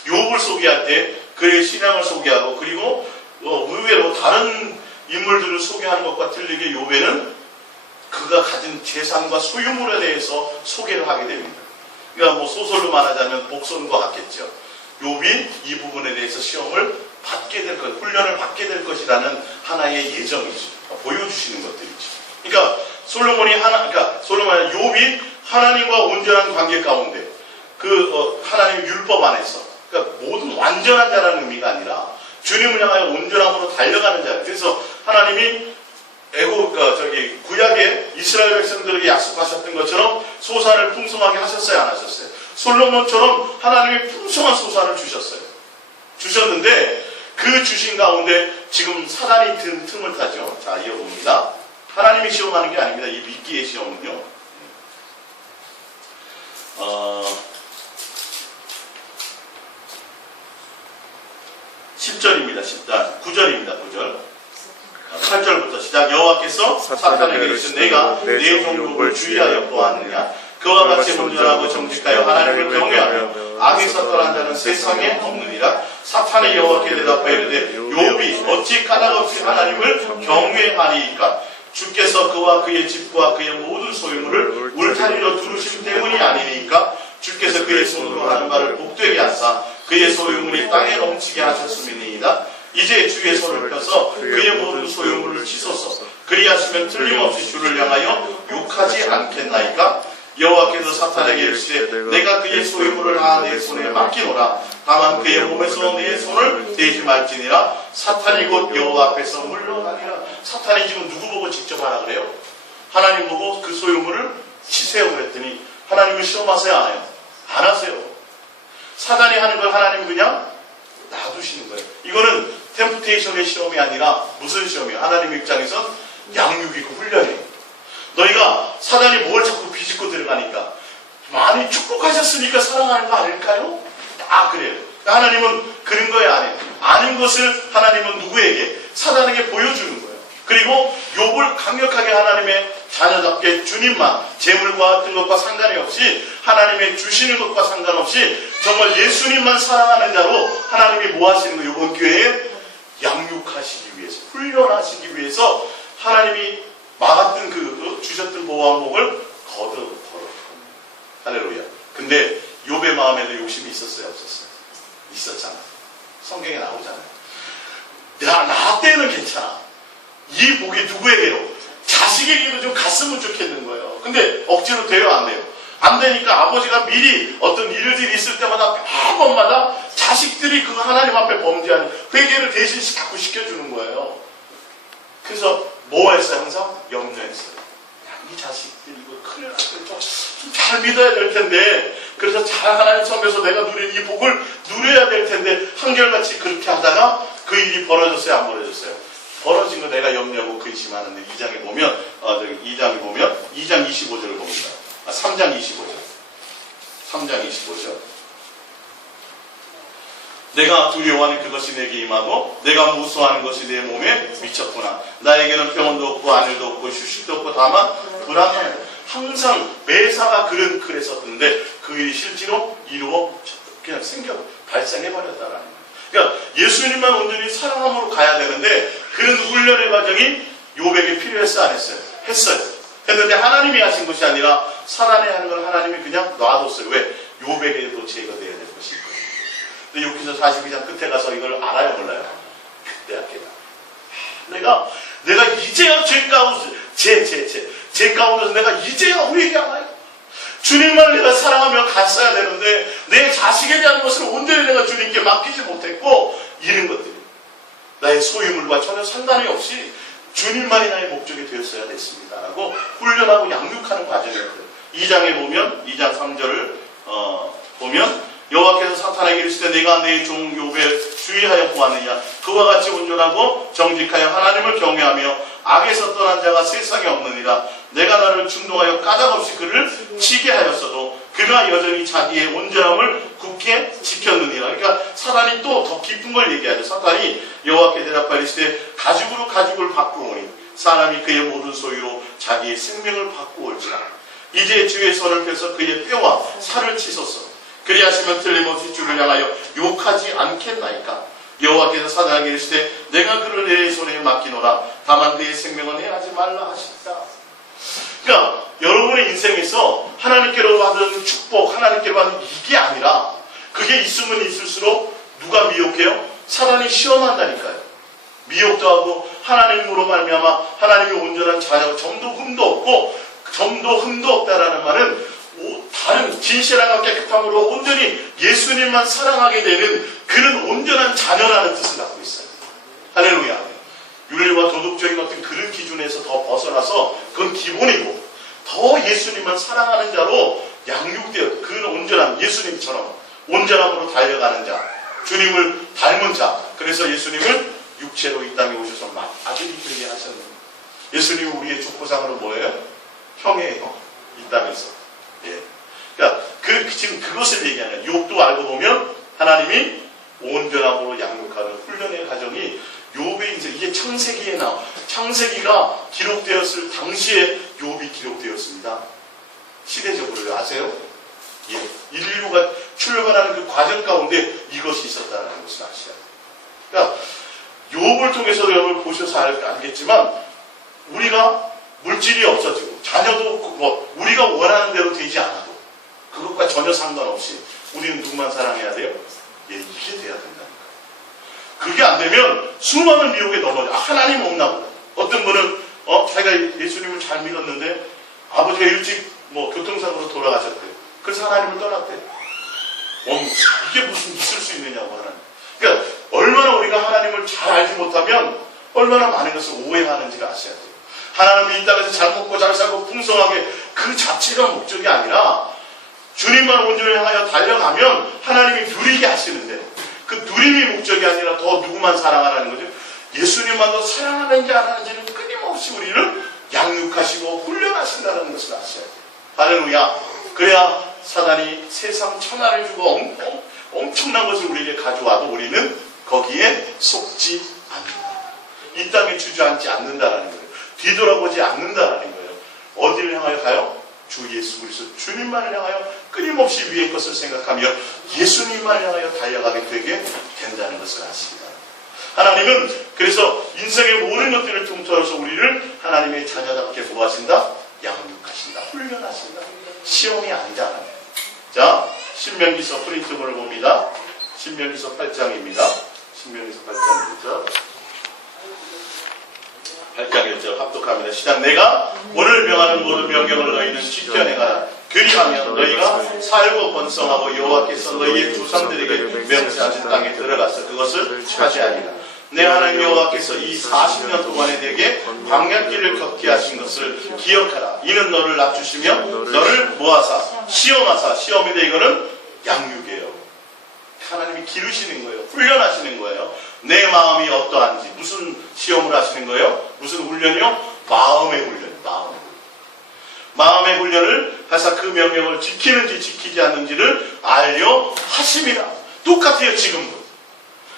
욥을 소개할 때 그의 신앙을 소개하고, 그리고 의외로 다른 인물들을 소개하는 것과 틀리게 욥에는 그가 가진 재산과 소유물에 대해서 소개를 하게 됩니다. 그러니까 뭐 소설로 말하자면 복선과 같겠죠. 욥이 이 부분에 대해서 시험을 받게 될 것, 훈련을 받게 될 것이라는 하나의 예정이죠. 보여주시는 것들이죠. 그러니까 욥이 하나님과 온전한 관계 가운데 하나님의 율법 안에서, 그러니까 모든 완전한 자라는 의미가 아니라 주님을 향하여 온전함으로 달려가는 자. 그래서 하나님이 구약의 이스라엘 백성들에게 약속하셨던 것처럼 소산을 풍성하게 하셨어요, 안 하셨어요? 솔로몬처럼 하나님이 풍성한 소산을 주셨는데 그 주신 가운데 지금 사단이 든 틈을 타죠. 자, 이어봅니다. 하나님이 시험하는 게 아닙니다. 이 믿기의 시험은요. 10절입니다. 10단 9절입니다. 9절 8절부터 시작. 여호와께서 사탄에게 이르시되 내가 내 종족을 주의하여 보았느냐. 그와 같이 온전하고 정직하여 하나님을 경외하며 악에서 떠난 자는 세상에 없느니라. 사탄의 여호와께 대답하여 이르되 욥이 어찌 까닭없이 하나님을 경외하리이까. 주께서 그와 그의 집과 그의 모든 소유물을 울타리로 두르심 때문이 아니니까. 주께서 그의 손으로 하는 말을 복되게 하사 그의 소유물이 땅에 넘치게 하셨음이니이다. 이제 주의 손을 펴서 그의 모든 소유물을 치소서. 그리하시면 틀림없이 주를 향하여 욕하지 않겠나이까? 여호와께서 사탄에게 이르시되 내가 그의 소유물을 다 내 손에 맡기노라. 다만 그의 몸에서 내 손을 대지 말지니라. 사탄이 곧 여호와 앞에서 물러가니라. 사탄이 지금 누구 보고 직접 하라 그래요? 하나님 보고 그 소유물을 치세요 그랬더니 하나님을 시험하세요 안 해요? 안 하세요. 사단이 하는 걸 하나님이 그냥 놔두시는 거예요. 이거는 템프테이션의 시험이 아니라 무슨 시험이에요? 하나님 입장에선 양육이고 훈련이에요. 너희가 사단이 뭘 자꾸 비집고 들어가니까 많이 축복하셨으니까 사랑하는 거 아닐까요? 그래요. 하나님은 그런 거에 안 해요. 아닌 것을 하나님은 누구에게? 사단에게 보여주는 거예요. 그리고 욥을 강력하게 하나님의 자녀답게 주님만 재물과 같은 것과 상관이 없이 하나님의 주시는 것과 상관없이 정말 예수님만 사랑하는 자로 하나님이 뭐 하시는 거예요? 이번 기회에 양육하시기 위해서, 훈련하시기 위해서 하나님이 막았던 그 주셨던 보호항목을 걸어. 할렐루야. 근데 욥의 마음에도 욕심이 있었어요, 없었어요? 있었잖아. 성경에 나오잖아요. 나 때는 괜찮아. 이 복이 누구에게요? 자식에게도 좀 갔으면 좋겠는 거예요. 근데 억지로 돼요, 안 돼요? 안 되니까 아버지가 미리 어떤 일들이 있을 때마다 매번마다 자식들이 그 하나님 앞에 범죄하는 회개를 대신 자꾸 시켜주는 거예요. 그래서 뭐 했어요? 항상 염려했어요. 이 자식들 이거 큰일 났어요. 좀 잘 믿어야 될 텐데, 그래서 잘 하나님 섬겨서 내가 누린 이 복을 누려야 될 텐데 한결같이 그렇게 하다가 그 일이 벌어졌어요, 안 벌어졌어요? 벌어진 거 내가 염려하고 근심하는데 2장에 보면 2장 25절을 봅니다. 3장 25절. 3장 25절. 내가 두려워하는 그것이 내게 임하고 내가 무서워하는 것이 내 몸에 미쳤구나. 나에게는 병원도 없고 안일도 없고 휴식도 없고 다만 불안해. 항상 매사가 그랬었는데 그 일이 실제로 그냥 발생해버렸다라는 거예요. 그러니까 예수님만 온전히 사랑함으로 가야 되는데 그런 훈련의 과정이 욥에게 필요했어 안 했어요? 했어요. 했는데 하나님이 하신 것이 아니라 사단이 하는 걸 하나님이 그냥 놔뒀어요. 왜? 욥에게도 제거돼야 될 것이 있거든요. 근데 여기서 42장 끝에 가서 이걸 알아요 몰라요? 그때야 깨달아. 내가 이제야 제 가운데서 내가 이제야 회개하나요? 주님만 내가 사랑하며 갔어야 되는데 내 자식에 대한 것을 온전히 내가 주님께 맡기지 못했고 이런 것들이 나의 소유물과 전혀 상관이 없이 주님만이 나의 목적이 되었어야 됐습니다 라고 훈련하고 양육하는 과정이었어요. 2장에 보면 2장 3절을 보면 여호와께서 사탄에게 이르시되 내가 내 종 욥을 주의하여 보았느냐. 그와 같이 온전하고 정직하여 하나님을 경외하며 악에서 떠난 자가 세상에 없느니라. 내가 나를 충동하여 까닭없이 그를 치게 하였어도 그가 여전히 자기의 온전함을 굳게 지켰느니라. 그러니까 사단이 또 더 깊은 걸 얘기하죠. 사탄이 여호와께 대답하여 이르시되 가죽으로 가죽을 바꾸오니 사람이 그의 모든 소유로 자기의 생명을 바꾸올지라. 이제 주의 손을 펴서 그의 뼈와 살을 치소서. 그리하시면 틀림없이 주를 향하여 욕하지 않겠나이까. 여호와께서 사단에게 이르시되 내가 그를 내 손에 맡기노라. 다만 그의 생명은 해하지 말라 하신다. 그러니까 여러분의 인생에서 하나님께로 받은 축복, 하나님께로 받은 이게 아니라 그게 있으면 있을수록 누가 미혹해요? 사단이 시험한다니까요. 미혹도 하고 하나님으로 말미암아 하나님의 온전한 자녀, 점도 흠도 없다라는 말은 다른 진실함과 깨끗함으로 온전히 예수님만 사랑하게 되는 그런 온전한 자녀라는 뜻을 갖고 있어요. 할렐루야. 윤리와 도덕적인 어떤 그런 기준에서 더 벗어나서 그건 기본이고 더 예수님만 사랑하는 자로 양육되어 그 온전한 예수님처럼 온전함으로 달려가는 자, 주님을 닮은 자. 그래서 예수님을 육체로 이 땅에 오셔서 아들이 되게 하셨는 거예요. 예수님은 우리의 족보상으로 뭐예요? 형이에요. 이 땅에서. 예. 그러니까 지금 그것을 얘기하는 욥도 알고 보면 하나님이 온전함으로 양육하는 훈련의 과정이 욥의 인생, 이게 창세기에 나와. 창세기가 기록되었을 당시에 욥이 기록되었습니다. 시대적으로 아세요? 예. 인류가 출발하는 그 과정 가운데 이것이 있었다는 것을 아셔야 돼요. 그러니까 욥을 통해서도 여러분 보셔서 알겠지만 우리가 물질이 없어지고 자녀도 우리가 원하는 대로 되지 않아도 그것과 전혀 상관없이 우리는 누구만 사랑해야 돼요? 예, 이게 돼야 된다니까. 그게 안 되면 수많은 미혹에 넘어져. 하나님 없나 보다. 어떤 분은 자기가 예수님을 잘 믿었는데 아버지가 일찍 교통사고로 돌아가셨대요. 그래서 하나님을 떠났대요. 이게 무슨 있을 수 있느냐고 하나님. 그러니까 얼마나 우리가 하나님을 잘 알지 못하면 얼마나 많은 것을 오해하는지를 아셔야 돼요. 하나님이 이 땅에서 잘 먹고 잘 살고 풍성하게 그 자체가 목적이 아니라 주님만 온전히 하여 달려가면 하나님이 누리게 하시는데 그 누림이 목적이 아니라 더 누구만 사랑하라는 거죠. 예수님만 더 사랑하는지 안 하는지는 끊임없이 우리를 양육하시고 훈련하신다는 것을 아셔야 돼요. 할렐루야. 그래야 사단이 세상 천하를 주고 엄청난 것을 우리에게 가져와도 우리는 거기에 속지 않는다. 이 땅에 주저앉지 않는다라는 거예요. 뒤돌아보지 않는다라는 거예요. 어디를 향하여 가요? 주 예수 그리스도 주님만을 향하여 끊임없이 위의 것을 생각하며 예수님만을 향하여 달려가게 되게 된다는 것을 아십니다. 하나님은 그래서 인생의 모든 것들을 통틀어서 우리를 하나님의 자녀답게 뭐 하신다? 양육하신다. 훈련하신다. 시험이 아니잖아요. 자, 신명기서 프린트본을 봅니다. 신명기서 8장입니다. 신명기서 8장 1절. 8장 1절 합독합니다. 시작. 내가 오늘 명하는 모든 명령을 너희는 지켜내가라. 그리하면 너희가 살고 번성하고 여호와께서 너희의 조상들에게 명세하신 땅에 들어가서 그것을 차지하리라. 내 하나님 여호와께서 이 40년 동안에 내게 광야길을 걷게 하신 것을 기억하라. 이는 너를 낮추시며 너를 모아사 시험하사. 시험인데 이거는 양육이에요. 하나님이 기르시는 거예요. 훈련하시는 거예요. 내 마음이 어떠한지. 무슨 시험을 하시는 거예요? 무슨 훈련이요? 마음의 훈련. 마음의 훈련을 하사 그 명령을 지키는지 지키지 않는지를 알려 하심이라. 똑같아요.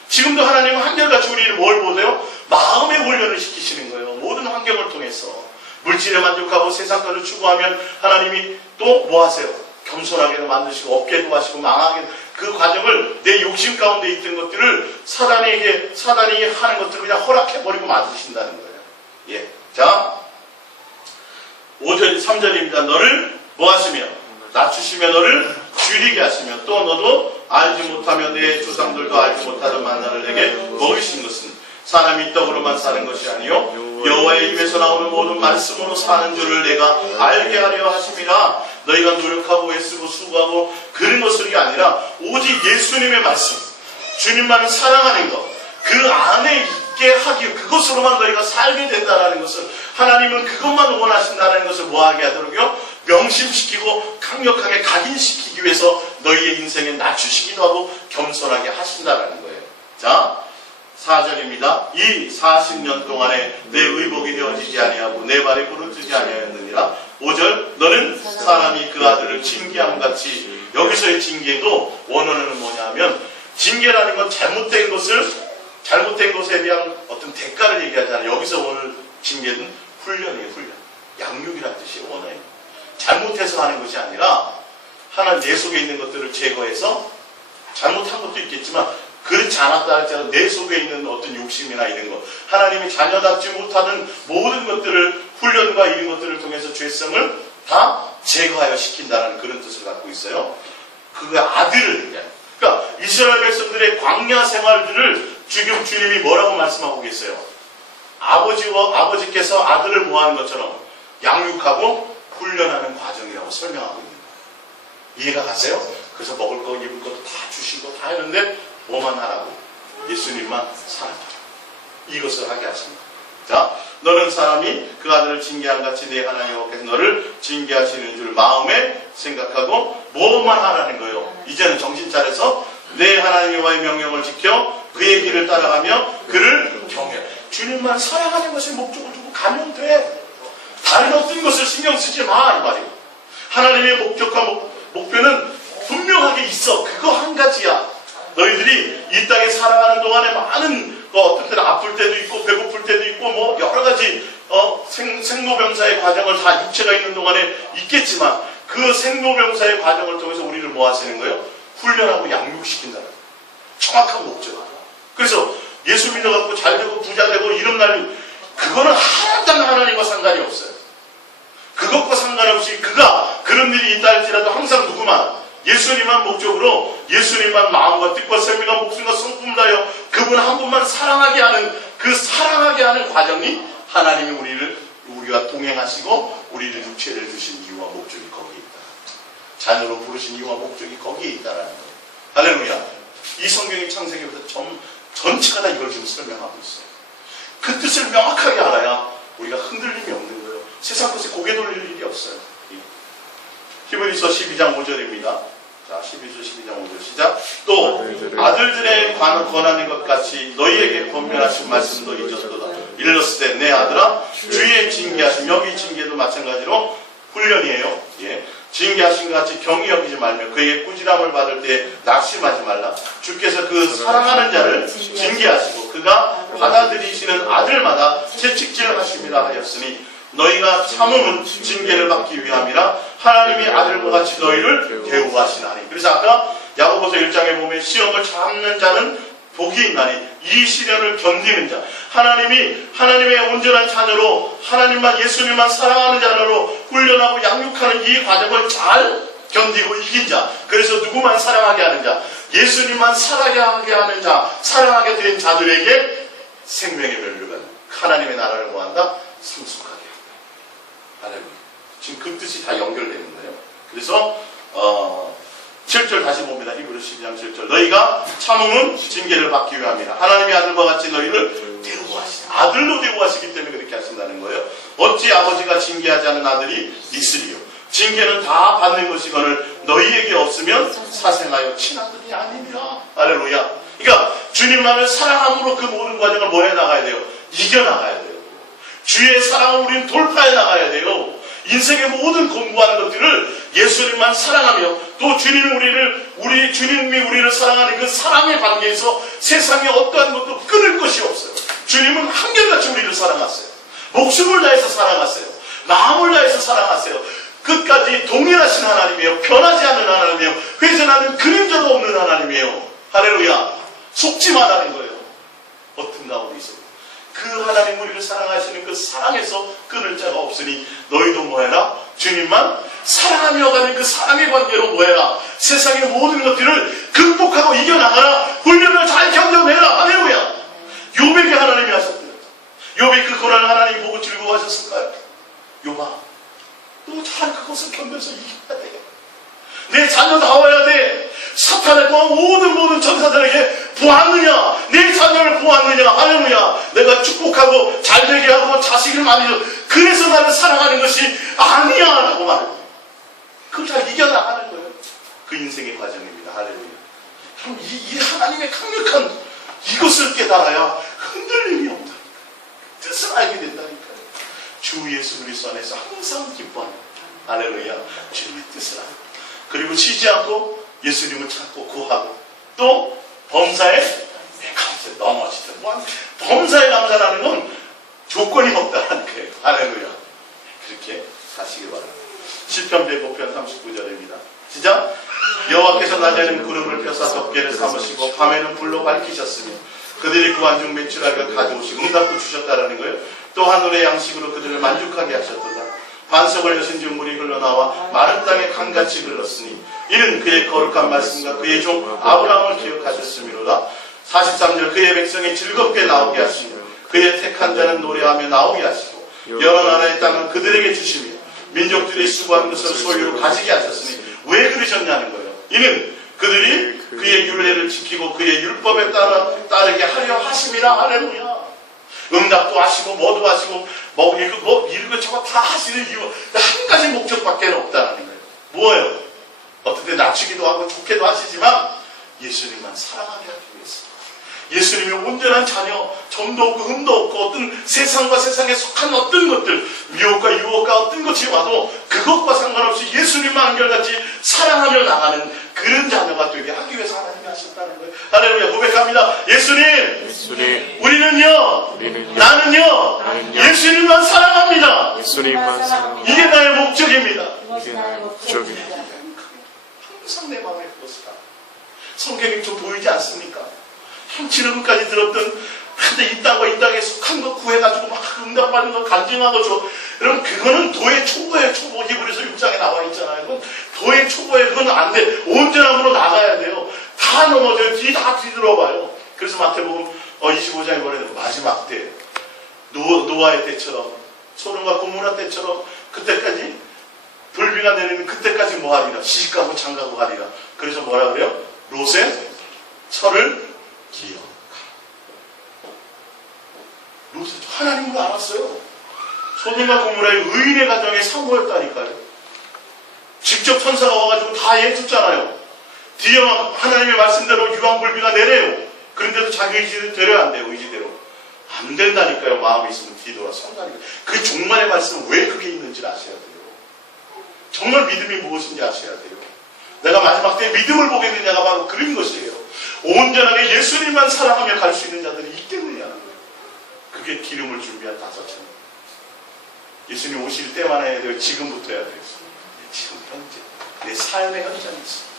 지금도 하나님은 한결같이 우리를 뭘 보세요? 마음의 훈련을 시키시는 거예요. 모든 환경을 통해서. 물질에 만족하고 세상 것을 추구하면 하나님이 또 뭐 하세요? 겸손하게 만드시고 없게도 하시고 망하게 그 과정을 내 욕심 가운데 있던 것들을 사단이 하는 것들을 그냥 허락해버리고 만드신다는 거예요. 예. 자, 5절, 3절입니다. 너를 뭐 하시며? 낮추시며 너를 줄이게 하시며 또 너도 알지 못하며 내 조상들도 알지 못하던 만나를 내게 먹이신 것은 사람이 떡으로만 사는 것이 아니요 여호와의 입에서 나오는 모든 말씀으로 사는 줄을 내가 알게 하려 하심이라. 너희가 노력하고 애쓰고 수고하고 그런 것이 아니라 오직 예수님의 말씀, 주님만을 사랑하는 것, 그 안에 있게 하기, 그것으로만 너희가 살게 된다는 것을 하나님은 그것만 원하신다는 것을 뭐하게 하도록요? 명심시키고 강력하게 각인시키기 위해서 너희의 인생에 낮추시기도 하고 겸손하게 하신다는 거예요. 자, 4절입니다. 이 40년 동안에 내 의복이 되어지지 아니하고 내 발이 부르뜨지 아니하였느니라. 5절 너는 사람이 그 아들을 징계함같이. 여기서의 징계도 원어는 뭐냐면 징계라는 건 잘못된 것에 대한 어떤 대가를 얘기하잖아요. 여기서 오늘 징계는 훈련이에요. 훈련. 양육이라는 뜻이에요. 원어에. 잘못해서 하는 것이 아니라 하나님 내 속에 있는 것들을 제거해서 잘못한 것도 있겠지만 그렇지 않았다 할지라도 내 속에 있는 어떤 욕심이나 이런 것, 하나님이 자녀답지 못하는 모든 것들을 훈련과 이런 것들을 통해서 죄성을 다 제거하여 시킨다는 그런 뜻을 갖고 있어요. 그 아들을, 그러니까 이스라엘 백성들의 광야 생활들을 지금 주님이 뭐라고 말씀하고 계세요? 아버지께서 아들을 모하는 것처럼 양육하고 훈련하는 과정이라고 설명하고 있는 거예요. 이해가 가세요? 그래서 먹을 거, 입을 것도 다 주시고 다 했는데 뭐만 하라고? 예수님만 사랑하라. 이것을 하게 하십니다. 자, 너는 사람이 그 아들을 징계한 같이 내 하나님 여호와께서 너를 징계하시는 줄 마음에 생각하고 뭐만 하라는 거예요. 이제는 정신 차려서 내 하나님 여호와의 명령을 지켜 그의 길을 따라가며 그를 경외. 주님만 사랑하는 것을 목적을 두고 가면 돼. 다른 어떤 것을 신경 쓰지 마, 이 말이에요. 하나님의 목적과 목표는 분명하게 있어. 그거 한 가지야. 너희들이 이 땅에 살아가는 동안에 많은 어떤 때는 아플 때도 있고 배고플 때도 있고 뭐 여러 가지 생로병사의 과정을 다 육체가 있는 동안에 있겠지만 그 생로병사의 과정을 통해서 우리를 뭐 하시는 거예요? 훈련하고 양육시킨다는 거예요. 정확한 목적. 그래서 예수 믿어갖고 잘되고 부자되고 이런 날이 그거는 하나도 하나님과 상관이 없어요. 그것과 상관없이 그가 그런 일이 있다 할지라도 항상 누구만 예수님만 목적으로 예수님만 마음과 뜻과 생명과 목숨과 성품을 다하여 그분 한 분만 사랑하게 하는 그 사랑하게 하는 과정이 하나님이 우리를 우리가 동행하시고 우리를 육체를 주신 이유와 목적이 거기에 있다. 자녀로 부르신 이유와 목적이 거기에 있다라는 거예요. 할렐루야. 이 성경의 창세기부터 전체가 다 이걸 지금 설명하고 있어요. 그 뜻을 명확하게 알아야 우리가 흔들림이 없는 거예요. 세상 것에 고개 돌릴 일이 없어요. 히브리서 12장 5절입니다. 자, 12장 5절 시작. 또 아들들의 권하는 것 같이 너희에게 권면하신 말씀도 잊었도다. 이르렀을 때 내 아들아 주의 징계하심, 여기 징계도 마찬가지로 훈련이에요. 예. 징계하신 것 같이 경히 여기지 말며 그에게 꾸지람을 받을 때 낙심하지 말라. 주께서 그 사랑하는 자를 징계하시고 그가 받아들이시는 아들마다 채찍질을 하심이라 하였으니 너희가 참음은 징계를 받기 위함이라. 하나님이 아들과 같이 너희를 대우하시나니. 그래서 아까 야고보서 1장에 보면 시험을 참는 자는 복이 있나니 이 시련을 견디는 자, 하나님의 온전한 자녀로 하나님만 예수님만 사랑하는 자녀로 훈련하고 양육하는 이 과정을 잘 견디고 이긴 자, 그래서 누구만 사랑하게 하는 자, 예수님만 사랑하게 하는 자, 사랑하게 된 자들에게 생명의 면류관, 하나님의 나라를 모한다, 성숙하게 한다. 할렐루야. 지금 그 뜻이 다 연결되는 거예요. 그래서 7절 다시 봅니다. 히브리서 12장 7절. 너희가 참음은 징계를 받기 위함이라. 하나님의 아들과 같이 너희를 대우하시다. 아들로 대우하시기 때문에 그렇게 하신다는 거예요. 어찌 아버지가 징계하지 않은 아들이 있으리요. 징계는 다 받는 것이거늘 너희에게 없으면 사생하여 친아들이 아니니라. 할렐루야. 그러니까 주님만을 사랑함으로 그 모든 과정을 뭐 해나가야 돼요? 이겨나가야 돼요. 주의 사랑을 우리는 돌파해 나가야 돼요. 인생의 모든 공부하는 것들을 예수님만 사랑하며 또 주님이 우리를 사랑하는 그 사랑의 관계에서 세상에 어떠한 것도 끊을 것이 없어요. 주님은 한결같이 우리를 사랑하세요. 목숨을 다해서 사랑하세요. 마음을 다해서 사랑하세요. 끝까지 동일하신 하나님이에요. 변하지 않는 하나님이에요. 회전하는 그림자도 없는 하나님이에요. 할렐루야. 속지 말라는 거예요. 어떤 가운데 있어도. 그 하나님 우리를 사랑하시는 그 사랑에서 끊을 자가 없으니 너희도 뭐해라? 주님만 사랑하며 가는 그 사랑의 관계로 뭐해라? 세상의 모든 것들을 극복하고 이겨나가라. 훈련을 잘 견뎌내라. 할렐루야. 욥에게 하나님이 하셨대요. 욥이 그 고난을 하나님이 보고 즐거워하셨을까요? 욥아, 너 잘 그것을 견뎌서 이겨야 돼. 내 자녀 나와야 돼. 사탄의 모든 천사들에게 보았느냐? 내 자녀를 보았느냐? 할렐루야. 내가 축복하고 잘되게 하고 자식을 많이 줘. 그래서 나를 사랑하는 것이 아니야 라고 말해요. 그걸 잘 이겨나가는 거예요. 그 인생의 과정입니다. 할렐루야. 그럼 이 하나님의 강력한 이것을 깨달아야 흔들림이 없다니까요. 뜻을 알게 된다니까요. 주 예수 그리스도 안에서 항상 기뻐하는 할렐루야. 주님의 뜻을 알고 그리고 쉬지 않고 예수님을 찾고 구하고 또 범사에 감사 넘어지든 범사에 감사라는 건 조건이 없다는 거예요. 할렐루야. 그렇게 하시기 바랍니다. 시편 105편 39절입니다. 시작. 여호와께서 낮에는 구름을 펴사 덮개를 삼으시고 밤에는 불로 밝히셨으며 그들이 구한 중 매출하기를 가져오시고 응답도 주셨다라는 거예요. 또 하늘의 양식으로 그들을 만족하게 하셨도다. 반석을 여신 즉 물이 흘러나와 마른 땅에 강같이 흘렀으니 이는 그의 거룩한 말씀과 그의 종 아브라함을 기억하셨음이로다. 43절 그의 백성이 즐겁게 나오게 하시며 그의 택한 자는 노래하며 나오게 하시고 여러 나라의 땅은 그들에게 주시며 민족들이 수고한 것을 소유로 가지게 하셨으니 왜 그러셨냐는 거예요. 이는 그들이 그의 율례를 지키고 그의 율법에 따르게 하려 하심이라. 할렐루야. 응답도 하시고 뭐도 하시고 이런 거 저거 다 하시는 이유 한 가지 목적밖에 없다는 거예요. 뭐예요? 어떤 때 낮추기도 하고 좋게도 하시지만 예수님만 사랑하게 하기 위해서. 예수님의 온전한 자녀, 점도 없고 흠도 없고 어떤 세상과 세상에 속한 어떤 것들, 미혹과 유혹과 어떤 것이 와도 그것과 상관없이 예수님만 한결같이 사랑하며 나가는 그런 자녀가 되게 하기 위해서 하나님이 하셨다는 거예요. 할렐루야. 고백합니다. 예수님. 우리는요, 나는요, 예수님만 사랑합니다. 이게 나의 목적입니다. 항상 내 마음에 그것을 알아. 성경이 좀 보이지 않습니까? 지금까지 들었던 근데 이 땅에 속한 거 구해가지고 막 응답받는 거 간증하고 여러분 그거는 도의 초보예요. 초보. 히브리서 6장에 나와 있잖아요. 그건 도의 초보예요. 그건 안 돼. 온전함으로 나가야 돼요. 다 넘어져요. 다 뒤들어봐요. 그래서 마태복음 25장에 뭐래요? 마지막 때 노아의 때처럼 소돔과 고모라 때처럼 그때까지 불비가 내리는 그때까지 뭐 하리라? 시집가고 장가고 하리라. 그래서 뭐라 그래요? 롯의 철을 기억하. 롯은 하나님을 알았어요. 소돔과 고모라의 의인의 가정의 상호였다니까요. 직접 천사가 와가지고 다 해줬잖아요. 뒤에 하나님의 말씀대로 유황불비가 내려요. 그런데도 자기 의지를 되려 안 돼요. 의지대로. 안 된다니까요. 마음이 있으면 뒤돌아 선다니까요. 그 종말의 말씀은 왜 그게 있는지 아셔야 돼요. 정말 믿음이 무엇인지 아셔야 돼요. 내가 마지막 때 믿음을 보겠느냐가 바로 그런 것이에요. 온전하게 예수님만 사랑하며 갈 수 있는 자들이 있겠느냐는 거예요. 그게 기름을 준비한 5천. 예수님 오실 때만 해야 돼요. 지금부터 해야 돼요. 지금 현재 내 삶의 현장이 있습니다.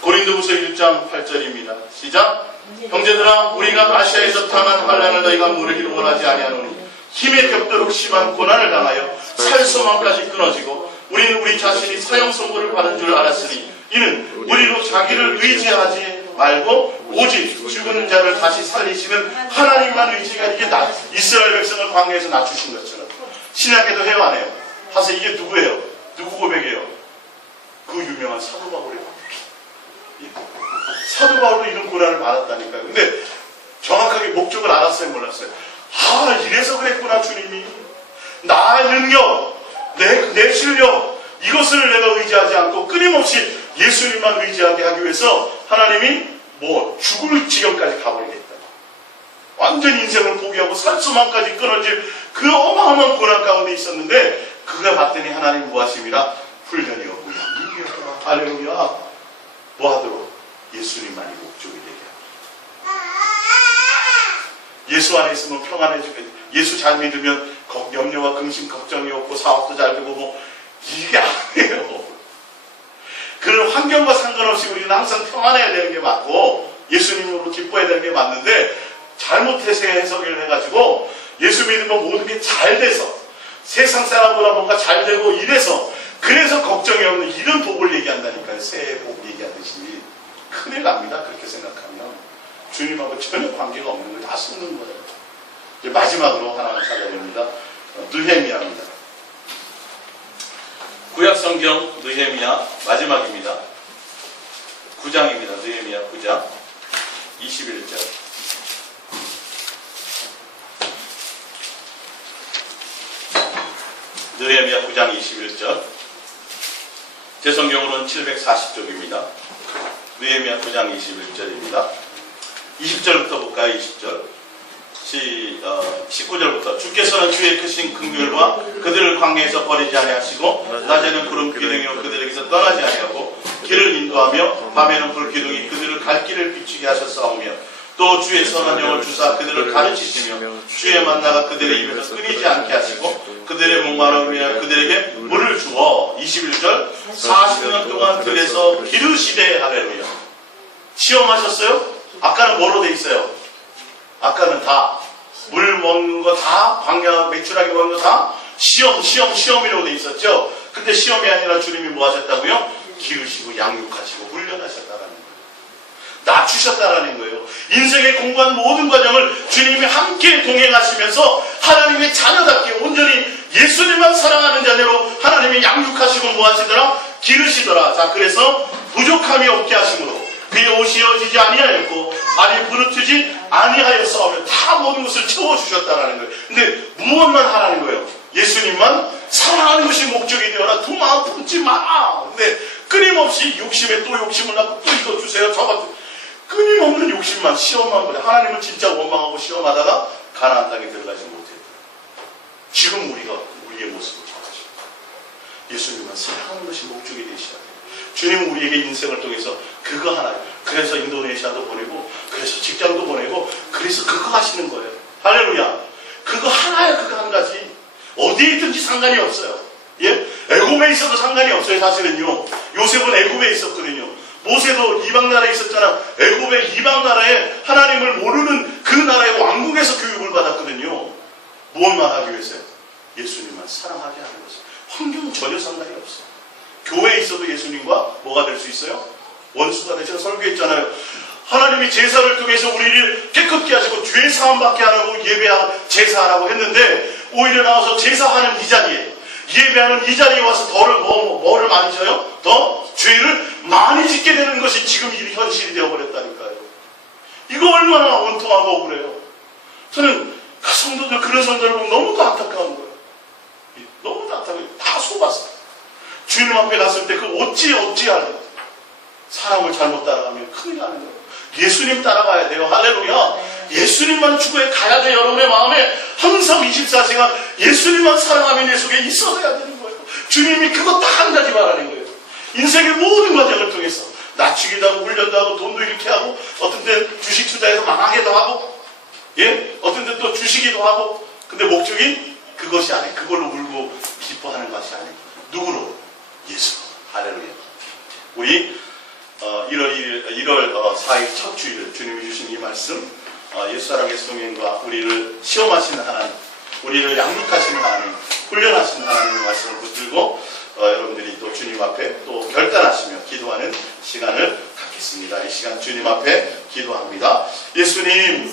고린도후서 1장 8절입니다. 시작. 형제들아, 우리가 아시아에서 당한 환난을 너희가 모르기를 원하지 아니하노니 힘에 겹도록 심한 고난을 당하여 살 소망까지 끊어지고 우리는 우리 자신이 사형 선고를 받은 줄 알았으니 이는 우리로 자기를 의지하지 말고 오직 죽은 자를 다시 살리시는 하나님만 의지가 이게 이스라엘 백성을 광야에서 낮추신 것처럼 신약에도 해요 안 해요? 하서 이게 누구예요? 누구 고백이에요? 그 유명한 사도 바울이에요. 사도 바울도 이런 고난을 받았다니까요. 근데 정확하게 목적을 알았어요, 몰랐어요? 아, 이래서 그랬구나, 주님이. 나의 능력, 내 실력, 이것을 내가 의지하지 않고 끊임없이 예수님만 의지하게 하기 위해서 하나님이 죽을 지경까지 가버리겠다. 완전 인생을 포기하고 살수만까지 끊어질 그 어마어마한 고난 가운데 있었는데 그가 봤더니 하나님 무하심이라 훈련이었고 양육이었구나. 할렐루야. 뭐 하도록? 예수님만이 목적이 되게 합니다. 예수 안에 있으면 평안해지게 돼. 예수 잘 믿으면 염려와 근심 걱정이 없고 사업도 잘 되고 이게 아니에요. 그런 환경과 상관없이 우리는 항상 평안해야 되는 게 맞고 예수님으로 기뻐해야 되는 게 맞는데 잘못해서 해석을 해가지고 예수 믿으면 모든 게 잘 돼서 세상 사람보다 뭔가 잘 되고 이래서 그래서 걱정이 없는 이런 복을 얘기한다니까요. 새해 복 얘기하듯이 큰일 납니다. 그렇게 생각하면 주님하고 전혀 관계가 없는 걸 다 쓰는 거예요. 이제 마지막으로 하나만 찾아봅니다. 느헤미야입니다. 구약성경 느헤미야 마지막입니다. 9장입니다. 느헤미야 9장 21절. 느헤미야 9장 21절. 제 성경으로는 740쪽입니다. 느헤미야 9장 21절입니다. 20절부터 볼까요? 20절. 19절부터 주께서는 주의 크신 긍휼과 그들을 광야에서 버리지 아니하시고 낮에는 구름 기둥이로 그들에게서 떠나지 아니하고 길을 인도하며 밤에는 불기둥이 그들을 갈 길을 비추게 하셨사오며 또 주의 선한 영을 주사 그들을 가르치시며 주의 만나가 그들의 입에서 끊이지 않게 하시고 그들의 목마름을 위하여 그들에게 물을 주어 21절 40년 동안 들에서 기르시되 할렐루야. 시험하셨어요? 아까는 뭐로 돼 있어요? 아까는 다 물 먹는 거 다 광야 매출하게 먹는 거 다 시험이라고 돼 있었죠. 근데 시험이 아니라 주님이 뭐 하셨다고요? 기르시고 양육하시고 훈련하셨다라는 거예요. 낮추셨다라는 거예요. 인생에 공부한 모든 과정을 주님이 함께 동행하시면서 하나님의 자녀답게 온전히 예수님만 사랑하는 자녀로 하나님이 양육하시고 뭐 하시더라? 기르시더라. 자, 그래서 부족함이 없게 하심으로 그의 옷이 어지지 아니하였고 발이 부르트지 아니하였사오며 다 모든 것을 채워주셨다라는 거예요. 근데 무엇만 하라는 거예요? 예수님만 사랑하는 것이 목적이 되어라. 두 마음 품지 마라. 근데 끊임없이 욕심에 또 욕심을 낳고 또 이거 주세요. 저거 끊임없는 욕심만 시험만 보자. 하나님은 진짜 원망하고 시험하다가 가나안 땅에 들어가지 못했다. 지금 우리의 모습을 보십시오. 예수님은 사랑하는 것이 목적이 되셔야 돼요. 주님은 우리에게 인생을 통해서 그거 하나, 그래서 인도네시아도 보내고, 그래서 직장도 보내고, 그래서 그거 하시는 거예요. 할렐루야. 그거 하나야, 그거 한 가지. 어디에 있든지 상관이 없어요. 예? 애굽에 있어도 상관이 없어요, 사실은요. 요셉은 애굽에 있었거든요. 모세도 이방 나라에 있었잖아. 애굽의 이방 나라에 하나님을 모르는 그 나라의 왕국에서 교육을 받았거든요. 무엇만 하기 위해서요? 예수님만 사랑하게 하는 것이에요. 환경은 전혀 상관이 없어요. 교회에 있어도 예수님과 뭐가 될 수 있어요? 원수가 되죠. 설교했잖아요. 하나님이 제사를 통해서 우리를 깨끗게 하시고 죄 사함 받게 하라고 예배하고 제사하라고 했는데 오히려 나와서 제사하는 이 자리에, 예배하는 이 자리에 와서 뭐를 많이 져요? 더 죄를 많이 짓게 되는 것이 지금 이 현실이 되어버렸다니까요. 이거 얼마나 원통하고 억울해요. 저는 그 성도들, 그런 성도들 보면 너무도 안타까운 거예요. 너무도 안타까워요. 다 속았어요. 주님 앞에 갔을 때 그 어찌하는 사람을 잘못 따라가면 큰일 나는 거예요. 예수님 따라가야 돼요. 할렐루야. 예수님만 추구해 가야 돼. 여러분의 마음에 항상 24시간 예수님만 사랑하면 내 속에 있어야 되는 거예요. 주님이 그거 딱 한 가지 말하는 거예요. 인생의 모든 과정을 통해서 낮추기도 하고 훈련도 하고 돈도 이렇게 하고 어떤 때 주식 투자해서 망하기도 하고 어떤 때 또 주시기도 하고, 근데 목적이 그것이 아니에요. 그걸로 울고 기뻐하는 것이 아니에요. 누구로? 예수. 할렐루야. 우리 1월 4일 첫 주일 주님이 주신 이 말씀, 옛사랑의 성령과 우리를 시험하시는 하나님, 우리를 양육하시는 하나님, 훈련하시는 하나님의 말씀을 붙들고 여러분들이 또 주님 앞에 또 결단하시며 기도하는 시간을 갖겠습니다. 이 시간 주님 앞에 기도합니다. 예수님,